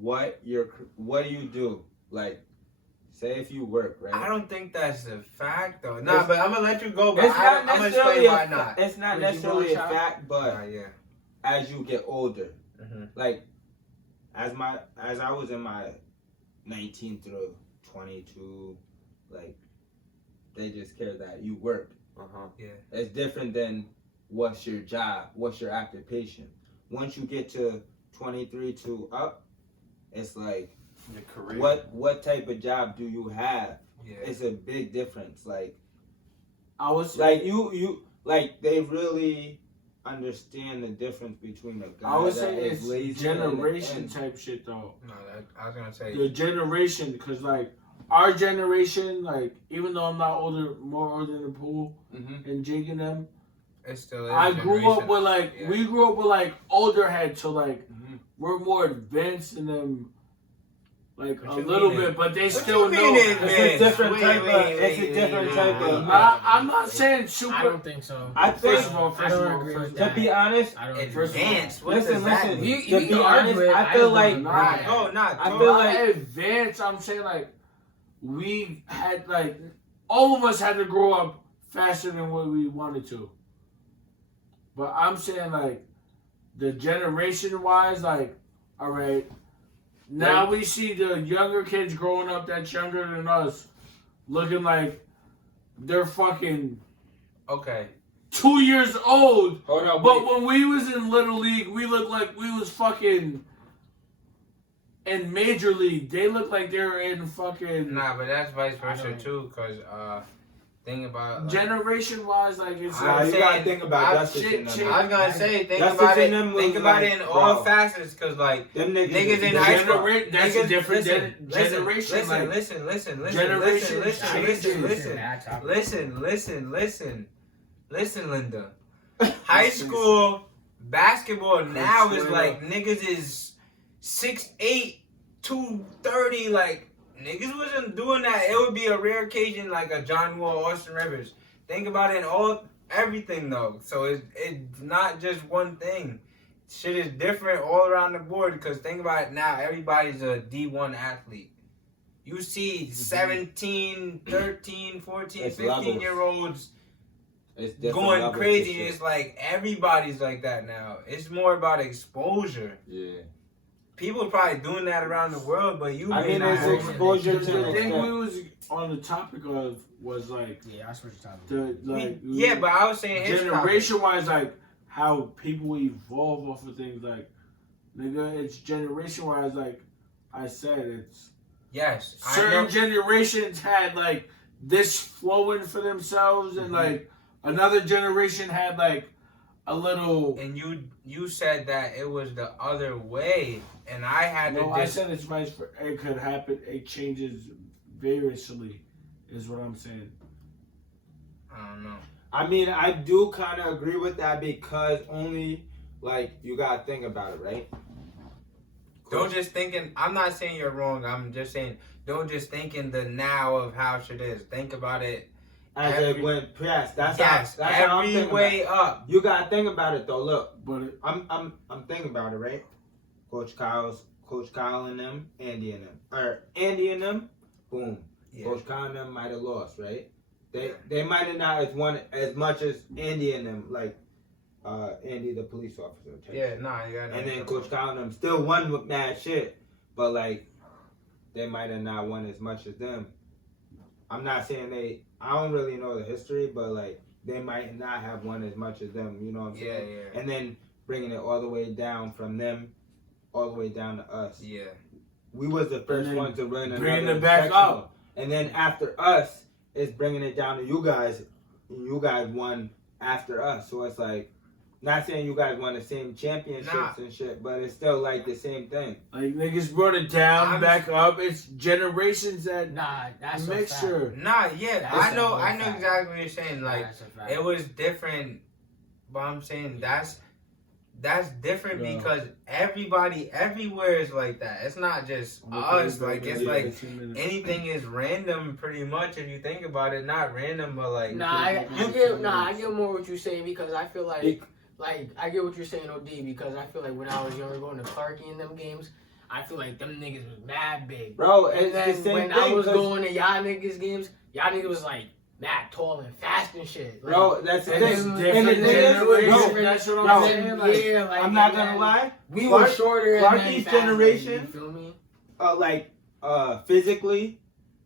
what do you do? Like, say if you work, right? I don't think that's a fact though. Nah, It's- but I'm gonna let you go. But It's not I'm gonna necessarily explain why not. It's not Would you necessarily go a shop? fact, but Yeah. as you get older, Mhm. like as I was in my 19 through 22, like they just care that you work. Uh-huh. It's different than what's your job, what's your occupation. Once you get to 23 to up, it's like Your career. what type of job do you have? Yeah. It's a big difference. Like I was like you like they really understand the difference between a guy I would that say is it's lazy generation and type shit though. No, I was gonna say. The generation, because like our generation, like even though I'm not more older than Pool Mhm. and Jake and them, It still is. I grew up generation. with like Yeah. we grew up with like older heads, so like Mhm. we're more advanced in them like What a you little mean bit, but they What still you know. mean It's a different type of. It's a different type of. I'm not saying super. I don't think so. I think. First of all, I don't agree with To that. be honest, I don't agree. First of all, Advanced. What listen, does that listen. mean? You To can be argue honest, it, I I feel just like. don't agree. Nah, No, not. I I feel like- advanced. I'm saying like we had like all of us had to grow up faster than what we wanted to. But I'm saying like the generation wise, like all right, now we see the younger kids growing up that's younger than us, looking like they're fucking Okay. 2 years old. Hold on, But when we was in Little League, we looked like we was fucking in Major League. They look like they were in fucking Nah, but that's vice I versa don't- too. Cause think about like, generation wise, like it's I'm Nah, like you saying- gotta think about I'm Justice shit in them. change. I was gonna say, think Justice about in it. them was Think about like, it in all bro. facets, cause like Them niggas, niggas in is high different. school. That's niggas, a different listen, generation. Listen, like, listen, listen, generation listen, Linda. High school basketball now is like niggas is 6'8", 230. Like niggas wasn't doing that. It would be a rare occasion like a John Wall, Austin Rivers. Think about it in everything though. So it's not just one thing. Shit is different all around the board because think about it now. Everybody's a D1 athlete. You see 17, 13, 14, It's 15-year-olds It's different going levels crazy. of shit. It's like everybody's like that now. It's more about exposure. Yeah. People probably doing that around the world, but you I may mean, not it's have it. exposure to the an thing we extent. was on the topic of was like Yeah, that's what you're talking about. the like Yeah, but I was saying his generation wise, like how people evolve off of things. Like nigga, it's generation wise. Like I said, it's Yes, I certain know. generations had like this flowing for themselves, and like another generation had like a little. And you said that it was the other way, and I had No, to I just. said it's vice versa. It could happen. It changes variously, is what I'm saying. I don't know. I mean, I do kind of agree with that because only, like, you gotta think about it, right? Don't just thinking. I'm not saying you're wrong. I'm just saying don't just think in the now of how shit is. Think about it. As Every- it went past. That's Yes, how I'm every thinking way about it. up. You gotta think about it though. Look, But it, I'm thinking about it, right? Coach Kyle and them, Andy and them, boom. Yeah. Coach Kyle and them might have lost, right? Yeah. They might have not as won as much as Andy and them, like Andy the police officer. type Yeah, shit. nah, you got. And then Coach Kyle and them still won with mad shit, but like they might have not won as much as them. I'm not saying I don't really know the history, but like they might not have won as much as them. You know what I'm Yeah, saying? yeah. And then bringing it all the way down from them, all the way down to us. Yeah. We was the first then one to run bringing another it back sectional. up. And then after us, it's bringing it down to you guys. And you guys won after us. So it's like, not saying you guys won the same championships Nah. and shit, but it's still like the same thing. like niggas brought it down, I'm- back up. It's generations that Nah, that's a mixture. fact. Nah, yeah, That's I a know fact. exactly what you're saying. Like That's a fact. it was different, but I'm saying that's different Yeah. because everybody everywhere is like that. It's not just us. Like it's like anything is random pretty much if you think about it. Not random, but like I get more what you're saying because I feel like I get what you're saying, OD, because I feel like when I was younger going to Clarkie in them games, I feel like them niggas was mad big. Bro, And it's then the same when thing. I was 'cause- going to y'all niggas games, y'all niggas was like mad tall and fast and shit. Like, Bro, that's the And thing. it's And different the thing is, generations. bro, That's what Bro, I'm saying. Like, yeah, like I'm not and gonna then lie. we Clark- were shorter and Clarkie's then faster, generation- you feel me? Like physically,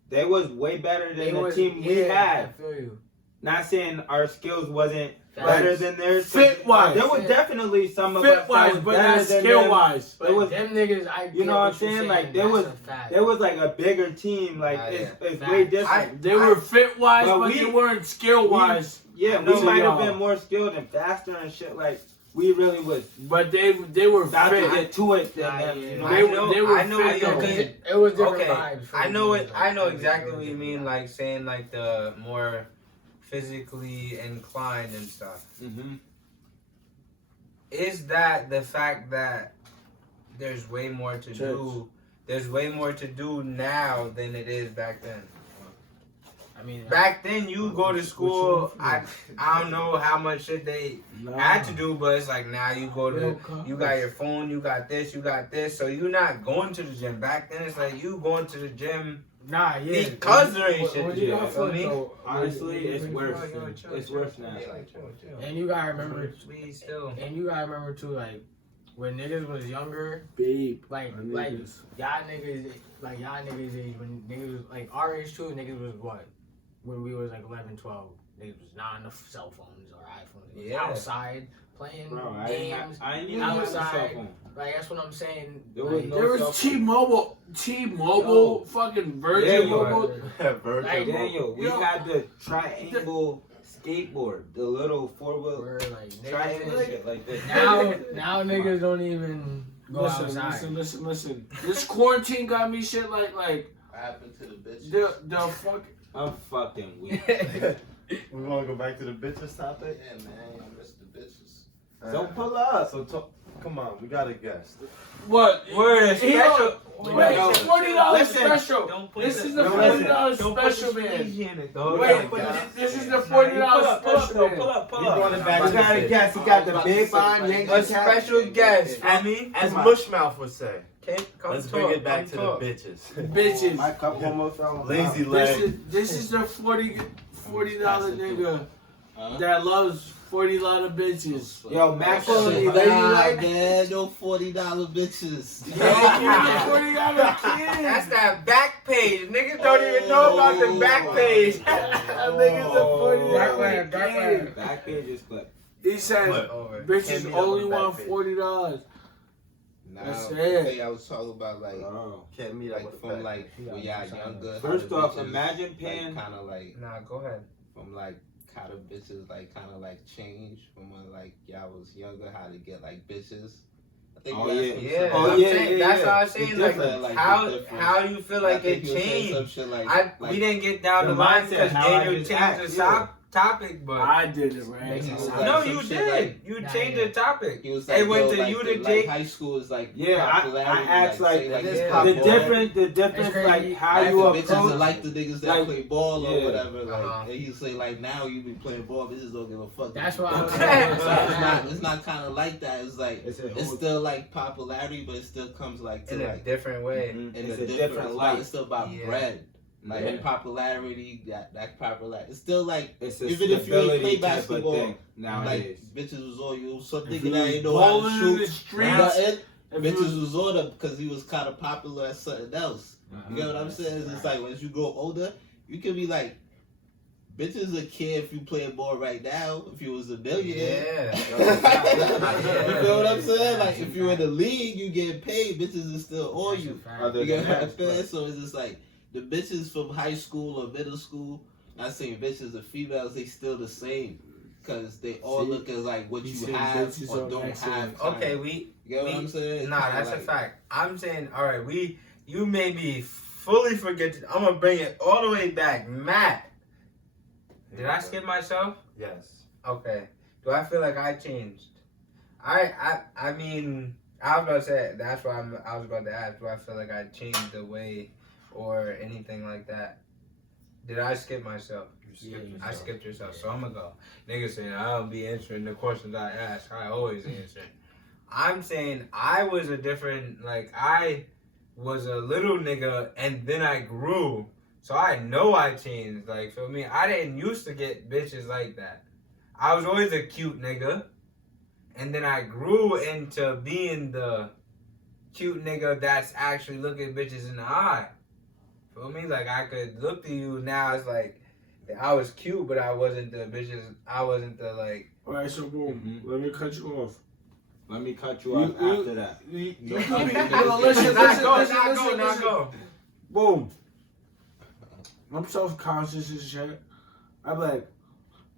they was way better than the team we had. I feel you. Not saying our skills wasn't Facts. better than theirs. Fit-wise. There was definitely some of us fit wise, that but was not better than skill them. wise. It was them niggas, I you get know what I'm you're saying? Like, there that's was- a fact. there was like a bigger team. Like it's Fact. way different. They were fit wise, But but we- they weren't skill wise. Yeah, No, we might have y'all. been more skilled and faster and shit. Like we really was. But they were Not to fit. get to it. Than Nah, them, yeah. you know? They were I know what fit, you though. mean. It was different Okay, vibes. for I the know games, it. I know like, exactly it what was you mean. different. Like saying like the more physically inclined and stuff. Mm-hmm. Is that the fact that there's way more to do there's way more to do now than it is back then. I mean, Back then, you go to school. I don't know how much shit they had to do, but it's like now you go to, you got your phone, you got this, so you're not going to the gym. Back then, it's like you going to the gym. Because there ain't shit to do. You feel me? Honestly, it's worse. It's worse now. And you gotta remember, We still. and you gotta remember too, like when niggas was younger, Babe. like y'all niggas age when niggas was like our age too. Niggas was what when we was like 11, 12. Niggas was not on the cell phones or iPhones. It was outside playing games. I ain't even have a cell outside. phone. Like that's what I'm saying. There was Like, no There was T-Mobile, fucking Virgin Mobile. Like, Daniel, we had the triangle skateboard, the little 4-wheel we're like triangle niggas, shit like this. now niggas don't even go outside. Listen. This quarantine got me shit like What happened to the bitches? the fuck. I'm fucking weak. We want to go back to the bitches topic? Yeah, man. I miss the bitches. So pull up. So come on, we got a guest. What? We're special. Wait, $40 Listen, special. This is the listen. $40 special, man. Wait, Wait, this is the $40 special, man. Pull up. We going to back We to got a the guest. He got the big bond. a special guest. I mean, As Mushmouth would say. come Let's talk, bring it back come to talk. the bitches. Bitches. My cup almost fell. Lazy leg. This is the $40 nigga that loves $40 bitches. Yo, Mac only Nah, like man, no $40 bitches. Yo, you the $40 kid. That's that back page. Niggas don't even know about the back page. Niggas a $40 kid. back page is clip. He says Over. bitches Can't only meet up want with $40. Nah, That's the it. thing I was talking about, like, Can't meet up like with from that. like when y'all younger. First how the off, bitches, imagine paying. kind of like Nah, go ahead. from like how the bitches like kind of like change from when like y'all was younger, how to get like bitches. I think Oh, you asked yeah. him Yeah, something. Oh, I'm yeah, saying, yeah, that's yeah. what I was It's saying. Like, different, like, how it's different. how you feel I like think it he was saying some changed. shit like, We didn't get down The the line mindset, because how I Daniel just changed act, the yeah. topic, but I did it, right? He was like no, some you shit did. like- You Nah, changed yeah. the topic. He was They like, went yo, to like, you the, to like, Jake. high school is like Yeah, I popularity, asked like say, the yeah. pop ball. difference, crazy. like how Like you the bitches approach. that like the niggas that like, play ball or yeah. whatever. Like, Uh-huh. and you say like now you be playing ball, bitches don't give a fuck. That's if you what I play was ball. saying. It's not kind of like that. It's like It's a it's whole- still like popularity, but it still comes like to In a like different way. Mhm. in It's a a different light. It's still about Yeah. bread. Like Yeah. in popularity, that popularity. It's still like It's a even if you ain't stability play type of basketball, thing like nowadays. bitches was on you. Some If nigga you that was ain't know how to balling in the shoot. streets, Nothing. if you Bitches was- was on him because he was kind of popular at something else. You get what I'm saying? It's just like when you grow older, you can be like, bitches would care if you playing ball right now. If you was a millionaire. Yeah. You know what I'm saying? Like if you're in the league, you getting paid. Bitches is still on you. Other You get than what I'm that, saying? So it's just like the bitches from high school or middle school. Not saying bitches or females, they still the same. Cause they all See? look as like what He you said have bitches or are don't excellent. have. Okay, we. You get what I'm saying? It's Nah, kinda that's a like- fact. I'm saying, all right, you made me fully forget. I'm gonna bring it all the way back. Matt, did I skip myself? Yes. Okay. Do I feel like I changed? I mean, I was about to say that's why I was about to ask. Do I feel like I changed the way or anything like that? Did I skip myself? I skipped yourself, so I'm gonna go. Niggas saying I don't be answering the questions I ask. I always answer. I'm saying I was a different, like I was a little nigga and then I grew. So I know I changed. Like, feel me? I didn't used to get bitches like that. I was always a cute nigga. And then I grew into being the cute nigga that's actually looking bitches in the eye. Feel me? Like I could look to you now. It's like I was cute, but I wasn't the bitches. I wasn't the like. Alright, so boom. Let me cut you off. Let me cut you off after that. You No, could be. no, No, listen, Not go, listen, not listen, go, not listen. go. Boom. I'm self-conscious and shit. I'm like,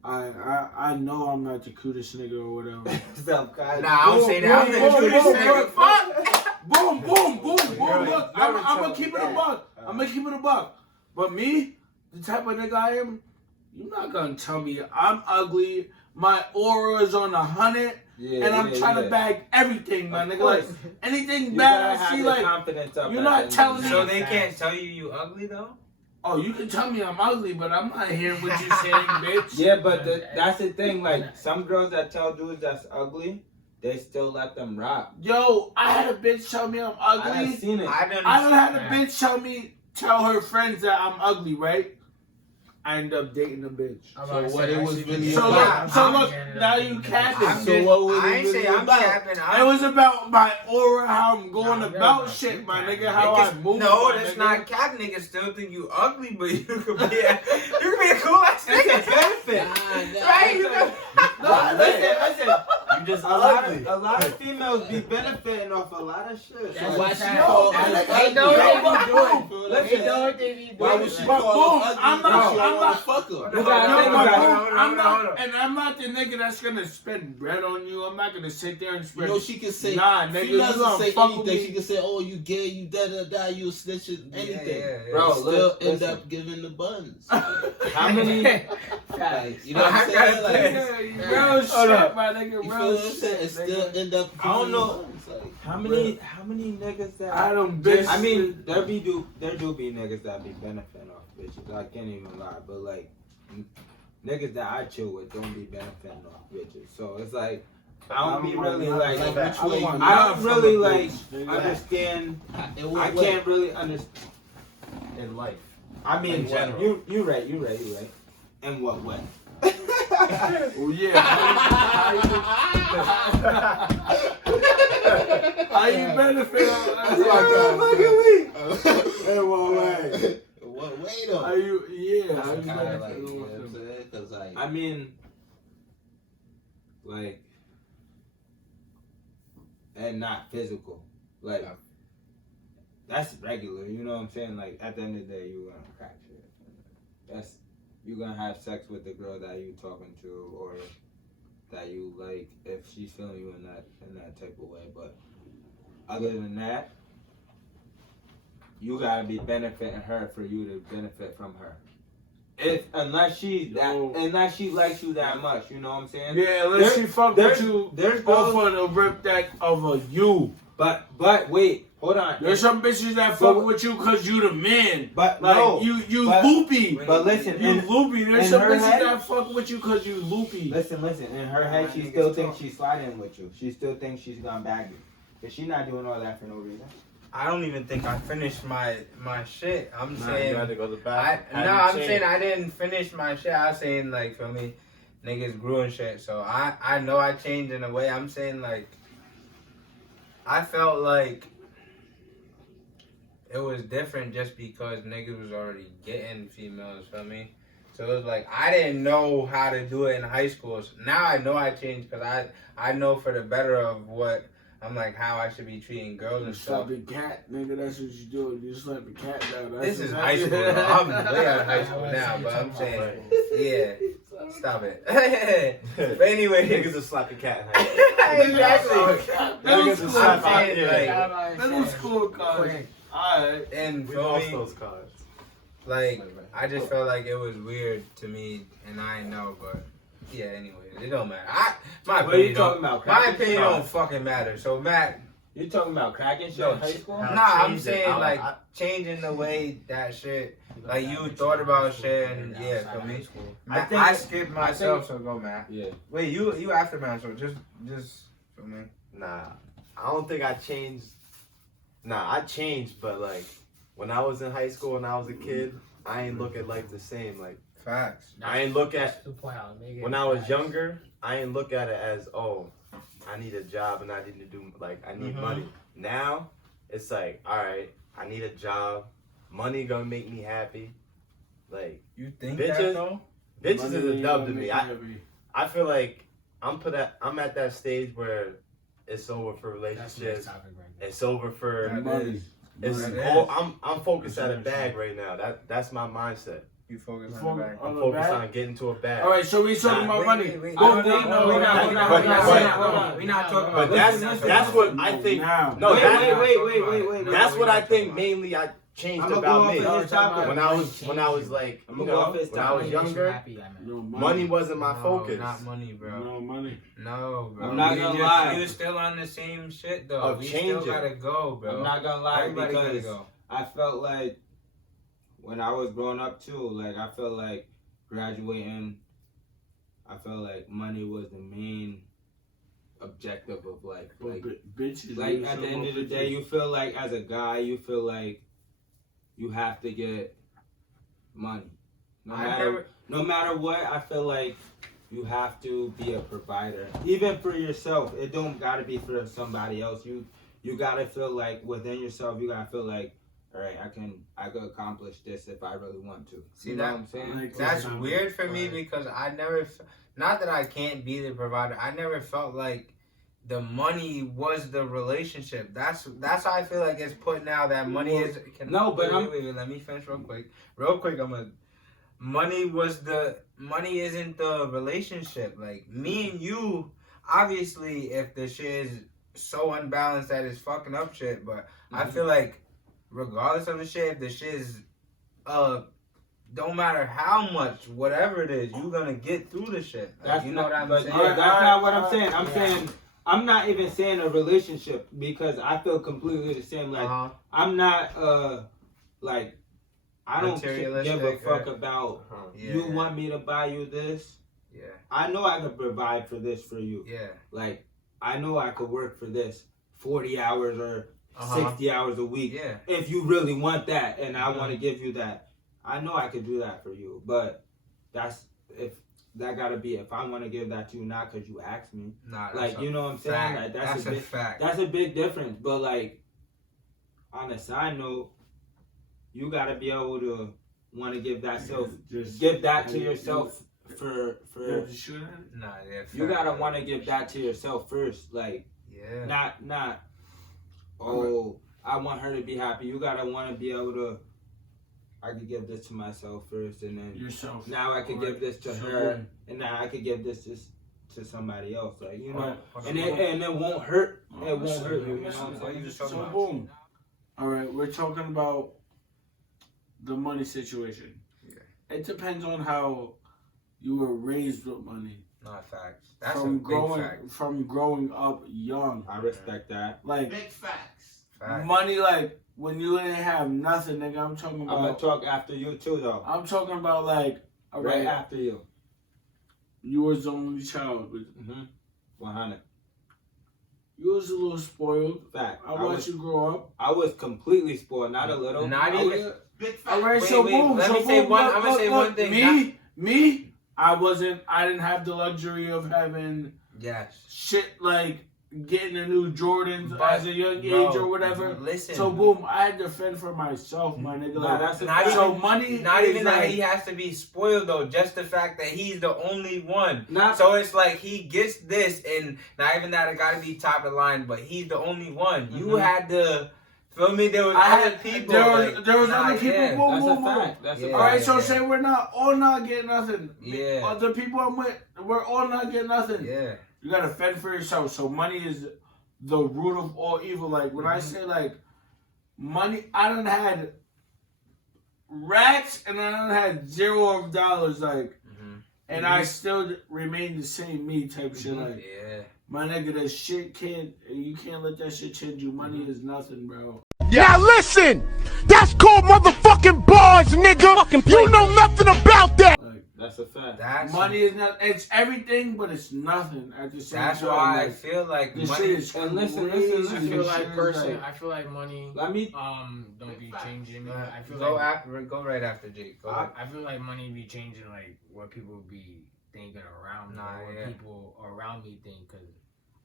I know I'm not the cutest nigga or whatever. Self-conscious. Nah, I don't say that. I'm the cutest nigga. Fuck. Boom, boom, boom, boom. You're Look, never I'm gonna tell keep me it a that. buck. I'm gonna keep it a buck. But me, the type of nigga I am, you're not gonna tell me I'm ugly my aura is on 100, Yeah, and I'm trying to bag everything, my Of nigga. Like course. anything You bad gotta I see, have the like, confidence up you're at not the end of telling the me- So day. they can't tell you ugly though? oh, you can tell me I'm ugly, but I'm not hearing what you're saying, bitch. Yeah, but that's the thing. Like some girls that tell dudes that's ugly, they still let them rock. Yo, I had a bitch tell me I'm I've ugly. seen it. I done I done had a bitch tell her friends that I'm ugly, right? I end up dating the bitch. So what it was really So about? look, now you capping. I'm So just, what was I it ain't really say I'm about? capping. It was about my aura, how I'm going Nah, about yeah, shit, you my capping. nigga, how I Niggas, move. no, my that's nigga. not cap. Niggas still think you ugly, but you could be a cool ass nigga. Nah, Right? You could, No, listen. You just A lot ugly. of females be benefiting off a lot of shit. That's why what she that- called that's- us They know ugly. what they be doing. Listen. They know what they be doing. Why would she But call boom, us ugly? I'm not- She don't I'm wanna not- fuck her. You gotta No, think but about boom, it. I'm hold on. not, and I'm not the nigga that's gonna spend bread on you. I'm not gonna sit there and You spread. know she can say, Nah, nigga, you females gonna can say fuck with anything. me. She can say, "Oh, you gay, you da da da, you a snitch," anything. yeah. Bro, Still look, end listen. up giving the buns. How many? Like, you know what I'm I gotta saying? Like, think. Real shit, on. my nigga. you feel Real what I'm saying? shit. It still nigga. end up. I don't giving know. the buns. Like, How many niggas that? I don't bitch. I mean, there do be niggas that be benefiting off bitches. I can't even lie, but like niggas that I chill with don't be benefiting off bitches. So it's like I don't be really like like which way you I don't really like understand. in what I way? can't really understand. In life. I mean, In general. you right. In what way? Oh yeah. How you benefit? In what way? What way though? Are you? Yeah. How you Kinda like, benefit? you know what I'm saying? 'Cause like, I mean, like, and not physical. Like, that's regular. You know what I'm saying? Like, at the end of the day, you gonna crack shit. That's you gonna have sex with the girl that you talking to or that you like if she's feeling you in that type of way. But other than that, you gotta be benefiting her for you to benefit from her. Unless she likes you that much, you know what I'm saying? Yeah, unless she fuck with you There's off girls, on the rip that of a you. but wait, hold on. There's some bitches that So- fuck with you cause you the man. But Like no, you but- loopy. But listen, You loopy. There's in some her bitches head- that fuck with you cause you loopy. listen. In her head, she niggas still talk. thinks she's sliding with you. She still thinks she's gonna bag you, but she's not doing all that for no reason. I don't even think I finished my shit. I'm Nah, saying you had to go to the I bathroom. no, I'm saying I didn't finish my shit. I was saying like for me, niggas grew and shit. So I know I changed in a way. I'm saying like I felt like it was different just because niggas was already getting females, feel me? So it was like I didn't know how to do it in high school. So now I know I changed because I know for the better of what I'm like how I should be treating girls You and slap stuff. the cat, nigga. That's what you do. You slap the cat down. That's This is what- high school. Though. I'm way out of high school now, but I'm saying, yeah, stop it. But anyway, Niggas will slap the cat in her. exactly. Middle Niggas school. will slap I'm saying, out. like, Middle school college. Alright. and We for lost me, those cards. like, I just felt like it was weird to me, and I didn't know, but yeah. Anyway, it don't matter. My What are you opinion, talking don't, about? my cracking opinion shit? don't fucking matter. So Matt, You talking about cracking shit no, in high school? How nah, I'm change it. saying like I- changing the way that shit. Like you thought about shit, and yeah, for me. I I, think- I skipped myself, think- so go Matt. Yeah. Wait, you after man, so just for me. Nah, I don't think I changed. Nah, I changed, but like when I was in high school and I was a kid, I ain't look at life the same. Like Facts. I ain't look at Nigga, when I was facts. younger. I ain't look at it as I need a job and I need to do like I need Mhm. money. Now it's like all right, I need a job. Money gonna make me happy. Like You think Bitches- that though? bitches is a dub to me. I I feel like I'm at that stage where it's over for That's the next relationships. topic right there. It's over for That money. is- it's That is. I'm focused at a bag right now. That's my mindset. You focus You on the focus back. on I'm the focused bag? on getting to a bag. Alright, so we talking Nah, about wait, money. wait, wait. Boom, No, boom, no, boom, no, boom, we're not- boom, we're not- boom, we're not- boom, we're not- boom, we're not talking But about that's what I think. Now. No, Wait, that- wait. That's we're what I not think talking mainly changed I'ma about go me. off of his topic. When I was like, I'ma you go know, off his when I was topic. younger, No money wasn't my No, focus. not money, bro. No money. No, bro. I'm not You gonna just- lie. You still on the same shit though. Of We changing. still gotta go, bro. I'm not gonna lie Everybody gotta because go. I felt like when I was growing up too, like I felt like graduating, I felt like money was the main objective of like Bitches. like at the end of the day, you feel like as a guy, you feel like you have to get money. No matter what, I feel like you have to be a provider, even for yourself. It don't gotta be for somebody else. You gotta feel like within yourself. You gotta feel like, all right, I could accomplish this if I really want to. See You know that? what I'm saying? Like, That's weird for me because I never, not that I can't be the provider. I never felt like the money was the relationship. That's how I feel like it's put now. That money is. Wait, let me finish real quick. Money isn't the relationship. Like me and you, obviously, if the shit is so unbalanced that it's fucking up shit. But I feel like regardless of the shit, if the shit is don't matter how much, whatever it is, you're gonna get through the shit. Like, That's you know not, what I'm but saying? yeah, that's not what I'm saying. I'm saying I'm not even saying a relationship because I feel completely the same. Like I'm not like I don't give a fuck about you want me to buy you this. Yeah. I know I could provide for this for you. Yeah. Like I know I could work for this 40 hours or 60 hours a week. Yeah. If you really want that and I want to give you that, I know I could do that for you. But that's if that gotta be if I want to give that to you, not because you asked me. Nah, like you know what I'm saying? Like that's a big fact. That's a big difference. But like on a side note, you gotta be able to want to give that give that to yourself for you gotta want to give that to yourself first. Like not I want her to be happy. You gotta want to be able to. I could give this to myself first, and then yourself. Now I could give this to her, and now I could give this to somebody else. Like you know, and it won't hurt. It won't hurt you. You know what I'm saying? So boom. All right, we're talking about the money situation. Yeah. It depends on how you were raised with money. Not facts. That's a big fact. From growing up young. I respect that. Like big facts. Money, like when you didn't have nothing, nigga. I'm talking about. I'm gonna talk after you too, though. I'm talking about like right after you. You was the only child. 100. You was a little spoiled. Fact. I watched you grow up. I was completely spoiled, not a little. Not even. Big fact. All right, so boom. Let me say one. I'm gonna say one thing. Me. I didn't have the luxury of having shit like getting a new Jordans as a young age or whatever. Listen. So boom, I had to fend for myself, my nigga. Nah, that's money. Not even like, that he has to be spoiled though. Just the fact that he's the only one. Not, so it's like he gets this, and not even that it got to be top of the line, but he's the only one. You had to. Feel me? There was other people. There was other people. Yeah. Boom, that's boom, a fact. That's a fact. All right, so say we're all not getting nothing. Yeah. Other people I'm with, we're all not getting nothing. Yeah. You gotta fend for yourself. So money is the root of all evil. Like when I say like money, I done had racks and I done had $0 like, and I still remain the same me type shit. Like, my nigga, that shit you can't let that shit change you. Money is nothing, bro. Now listen, that's called motherfucking bars, nigga. You know nothing about that. Like, that's a fact. Money is not. It's everything, but it's nothing at the same time. That's why I feel like this money. shit is And listen. I feel like personally, I feel like money. Let me. Don't be changing. I feel go like go right after Jake. Go I feel like money be changing like what people be thinking around me, or what people around me think. Cause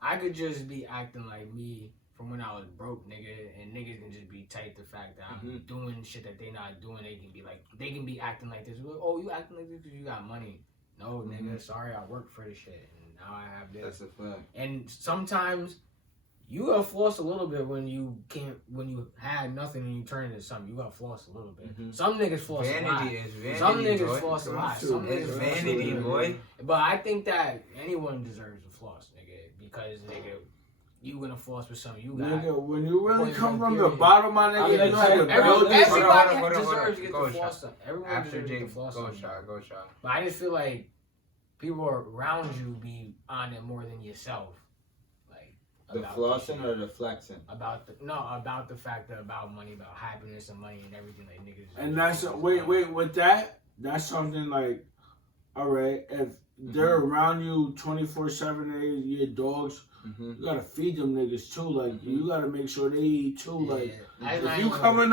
I could just be acting like me from when I was broke, nigga, and niggas can just be tight the fact that I'm doing shit that they not doing. They can be acting like this. Oh, you acting like this because you got money. No, nigga, sorry, I worked for this shit, and now I have this. That's a fact. And sometimes you gotta floss a little bit when you had nothing and you turn into something. You gotta floss a little bit. Some niggas floss a lot. Some niggas floss a lot. Some niggas floss vanity, boy. But I think that anyone deserves a floss, nigga, because nigga, you gonna floss with something you got. Nigga, when you really Point come blank from the period. bottom, my nigga, you know how to build Everybody this. Hold on, hold on, deserves to get go the floss. shot. Everyone After deserves to get Jake, the floss. go shot. But I just feel like people around you be on it more than yourself. Like The about flossing or the flexing? about the fact that about money, about happiness and money and everything like niggas. And that's wait with that. That's something like, all right, if they're around you 24/7, they your dogs. You gotta feed them niggas too. Like you gotta make sure they eat too. Like if you coming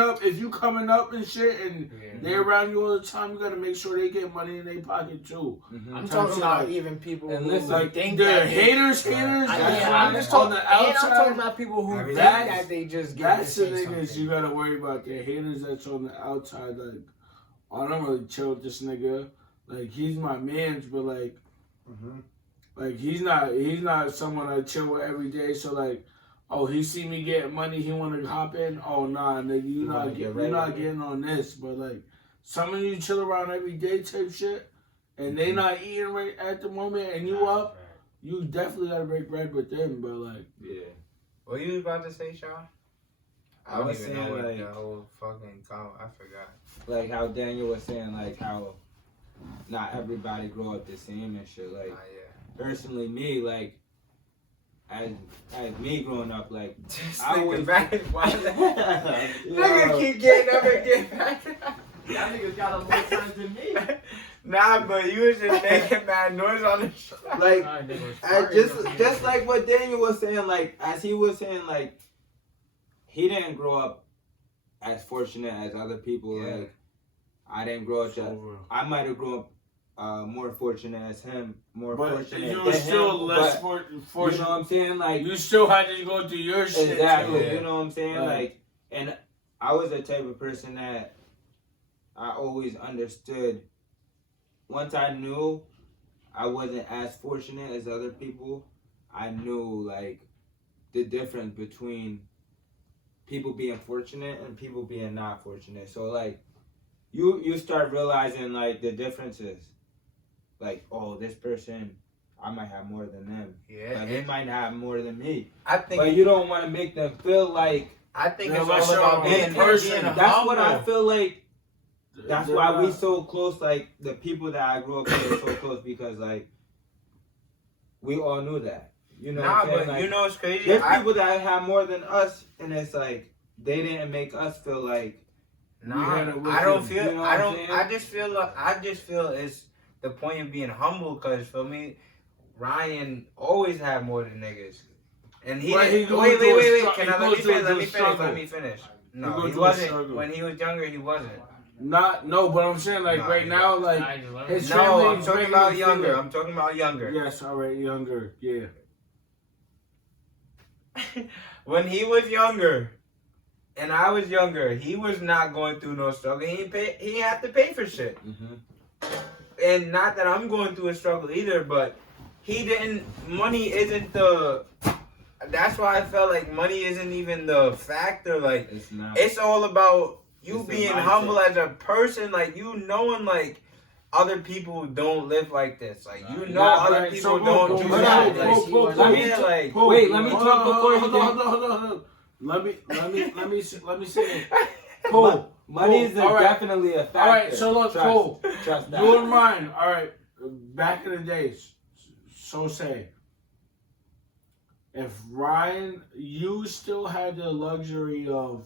up and shit, and they around you all the time, you gotta make sure they get money in their pocket too. I'm talking about even people and who listen, Like think the that haters. I'm just on talking. the And I'm outside. talking about people who think That's- that they just get That's to the say niggas something. you gotta worry about. The haters that's on the outside. Like I don't really chill with this nigga. Like he's my man's, but like. Like he's not someone I chill with every day. So like, oh, he see me getting money, he want to hop in. Oh nah, nigga, you're not getting on this. But like, some of you chill around every day type shit, and they not eating right at the moment, and you up, you definitely gotta break bread with them. But like, What you was about to say, Sean? I was don't even saying, know what like- the whole fucking comment. I forgot. Like how Daniel was saying, like how not everybody grow up the same and shit. Like personally, me, like as me growing up, like I always back. Yo. Nigga keep getting up and getting back. Y'all niggas got more times than me. Nah, but you was just making mad noise on the show. like Sorry, nigga, was I farting. just like what Daniel was saying, like as he was saying, like he didn't grow up as fortunate as other people. Yeah. Like I didn't grow up. I might have grown up more fortunate as him, more but fortunate. you were than still him, less but, fortunate. You know what I'm saying? Like You still had to go through your shit. exactly. Too. You know what I'm saying? Right. Like, and I was the type of person that I always understood. Once I knew I wasn't as fortunate as other people, I knew like the difference between people being fortunate and people being not fortunate. So like you start realizing like the differences. Like, oh, this person, I might have more than them. Yeah, Like, they might have more than me. I think. But you don't want to make them feel like I think Yeah, it's but all about you're a being person. that's what I feel like. That's They're why we not- so close. Like the people that I grew up with are so close because like we all knew that. You know, Nah, what I'm saying? but Like, you know what's crazy? there's people that have more than us, and it's like they didn't make us feel like. Nah, had it with I don't him, feel. you know I what I'm don't. saying? I just feel it's the point of being humble. Cause for me, Ryan always had more than niggas, and he But didn't. he goes Wait. through a Can stru- he I let goes me through finish? a Let me finish. struggle. Let me finish. He No, goes he through a wasn't. struggle. When he was younger, he wasn't. No, but I'm saying like Nah, right he now, wasn't. like his No, family I'm is talking bringing about him younger. through. I'm talking about younger. Yes, all right, younger, yeah. When he was younger, and I was younger, he was not going through no struggle. He didn't have to pay for shit. And not that I'm going through a struggle either, but he didn't. Money isn't the. That's why I felt like money isn't even the factor. Like It's not. it's all about you It's the being mindset. humble as a person. Like you knowing like other people don't live like this. Like you know Nah, other Right, people so don't pull, do pull, that. pull, Like, pull, yeah, pull, like pull. Wait, let me Hold talk on, before you hold do. on, hold on. Let me say it. Pull. Money is All right. definitely a factor. All right, so look, Trust. pull. Trust that. You and mine. All right. Back in the days, so say, if Ryan, you still had the luxury of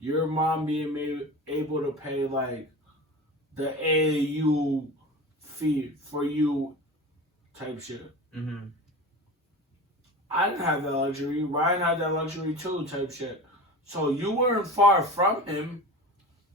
your mom being able to pay like the AAU fee for you type shit. Mm-hmm. I didn't have that luxury. Ryan had that luxury too type shit. So you weren't far from him,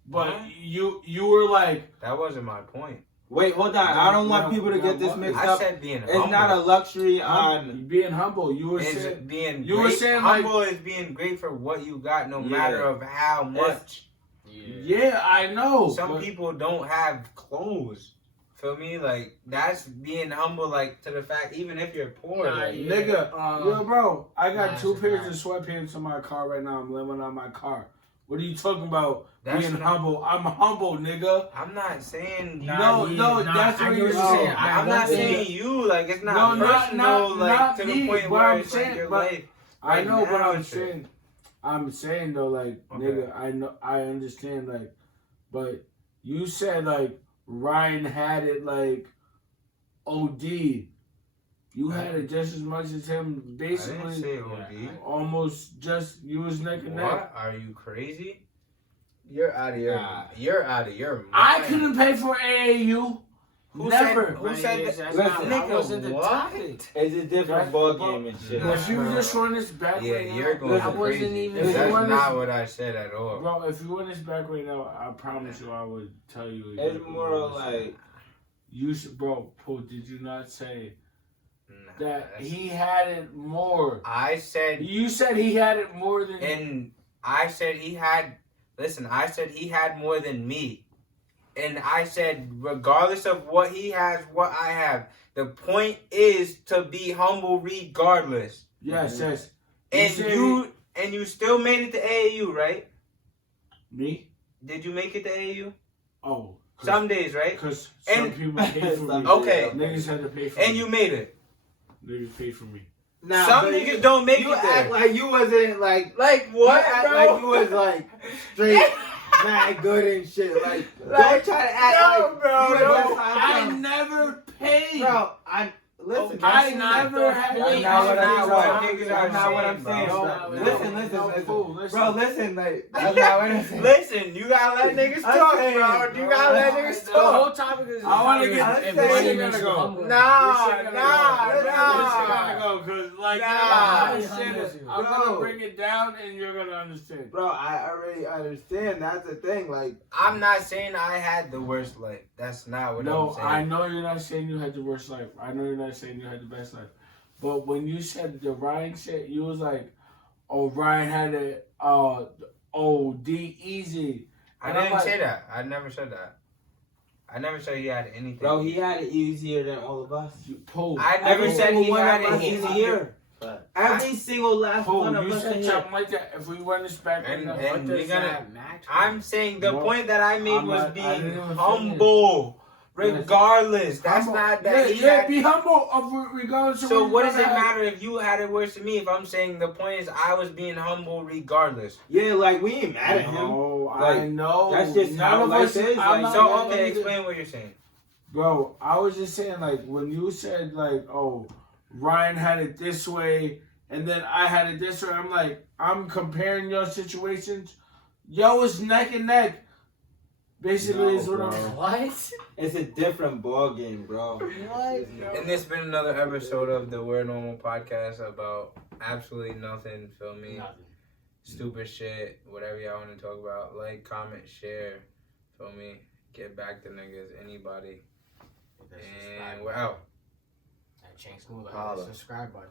but you were like, That wasn't my point. Wait, hold on. I don't want No, people to no, get this what? mixed I up. said being It's humble. not a luxury on. being humble. You were It's saying, being you were great. saying, like- humble is being great for what you got, no Yeah. matter of how much. yeah, I know. Some but- people don't have clothes. Feel me? Like that's being humble. Like to the fact, even if you're poor, Nah, like, yeah. Nigga, yo, bro, I got Nah, 2 it's pairs not. of sweatpants in my car right now. I'm living on my car. What are you talking about? That's Being not- humble. I'm humble, nigga. I'm not saying you. No, that's I what get you're what saying. saying. I'm not saying you. Like it's not No, personal. not like me, to the point but where I'm it's saying- like your but- life. I know, but now I'm shit. saying though, like, Okay. nigga, I understand, like, but you said like Ryan had it like OD. You had it just as much as him, I didn't basically. say OD. Almost just you was neck and neck. What? Are you crazy? You're out of your. Nah. You're out of your mind. I couldn't pay for AAU. Who Never. Said, who said that? That's Listen, that wasn't the what? topic. It's a different That's- ball game and shit. If you just run this back Yeah, right you're now, going I wasn't crazy. even- If you That's want not this- what I said at all. bro, if you run this back right now, I promise you I would tell you. It's exactly more what of I said. like, You should, bro, Pooh, did you not say Nah, that that's- he had it more? I said, You said he had it more than. and I said he had. Listen, I said he had more than me, and I said regardless of what he has, what I have. The point is to be humble regardless. Yes, yes. And said you still made it to AAU, right? me? Did you make it to AAU? Oh. Some days, right? Because some And- people paid for me. Okay. Niggas had to pay for And me. you made it. Niggas paid for me. nah, Some but niggas don't make you it act there. like you wasn't like Like what, you act bro? like you was like straight mad good and shit. Like, don't try to act no, like bro, you was no. just I like, never paid. bro. I listen. I never had. That's That's not what not I'm what saying. niggas That's are not what saying, I'm bro. saying. No, Listen, no, listen, no, listen. fool, listen. Bro, listen, like, that's not what I'm saying. Listen, you gotta let niggas I'm talk, saying, bro. You gotta let niggas The talk. whole topic is. I wanna get- if I'm money saying- makes you go. humble. Nah, This shit nah, gotta nah. go, cause like Nah. I understand it. I'm Bro. gonna bring it down, and you're gonna understand. Bro, I already understand. That's the thing. Like, I'm not saying I had the worst life. That's not what No, I'm saying. I know you're not saying you had the worst life. I know you're not saying you had the best life. But when you said the Ryan shit, you was like, "Oh, Ryan had it, OD easy." I And I'm didn't like- say that. I never said that. I never said he had anything. bro, he had it easier than all of us. Paul, I never Every said single he one had of us it is easier. here. Every single last Paul, one of you us said is here. something like that. If we run this back, And- right now, and- what we does gotta- that- Match. I'm saying the No, point that I made I'm was not- I didn't being even humble, regardless. That's Humble. not that he Yeah, had. be humble regardless of So what what you does it have. matter if you had it worse than me? If I'm saying the point is I was being humble regardless. Yeah, like, we ain't mad at him. No, I Like, know. that's just None how of life us is, I'm like, not So mad at okay, you. explain what you're saying. Bro, I was just saying, like, when you said, like, oh, Ryan had it this way, and then I had it this way, I'm like, I'm comparing your situations. Yo, it's neck and neck. Basically, No, is what bro. I'm. What? It's a different ball game, bro. What? And it's been another episode of the We're Normal podcast about absolutely nothing. Feel me? Stupid shit, whatever y'all want to talk about. Like, comment, share. Feel me? Get back to niggas, anybody. And we're out. That change smooth. Holla. Subscribe button.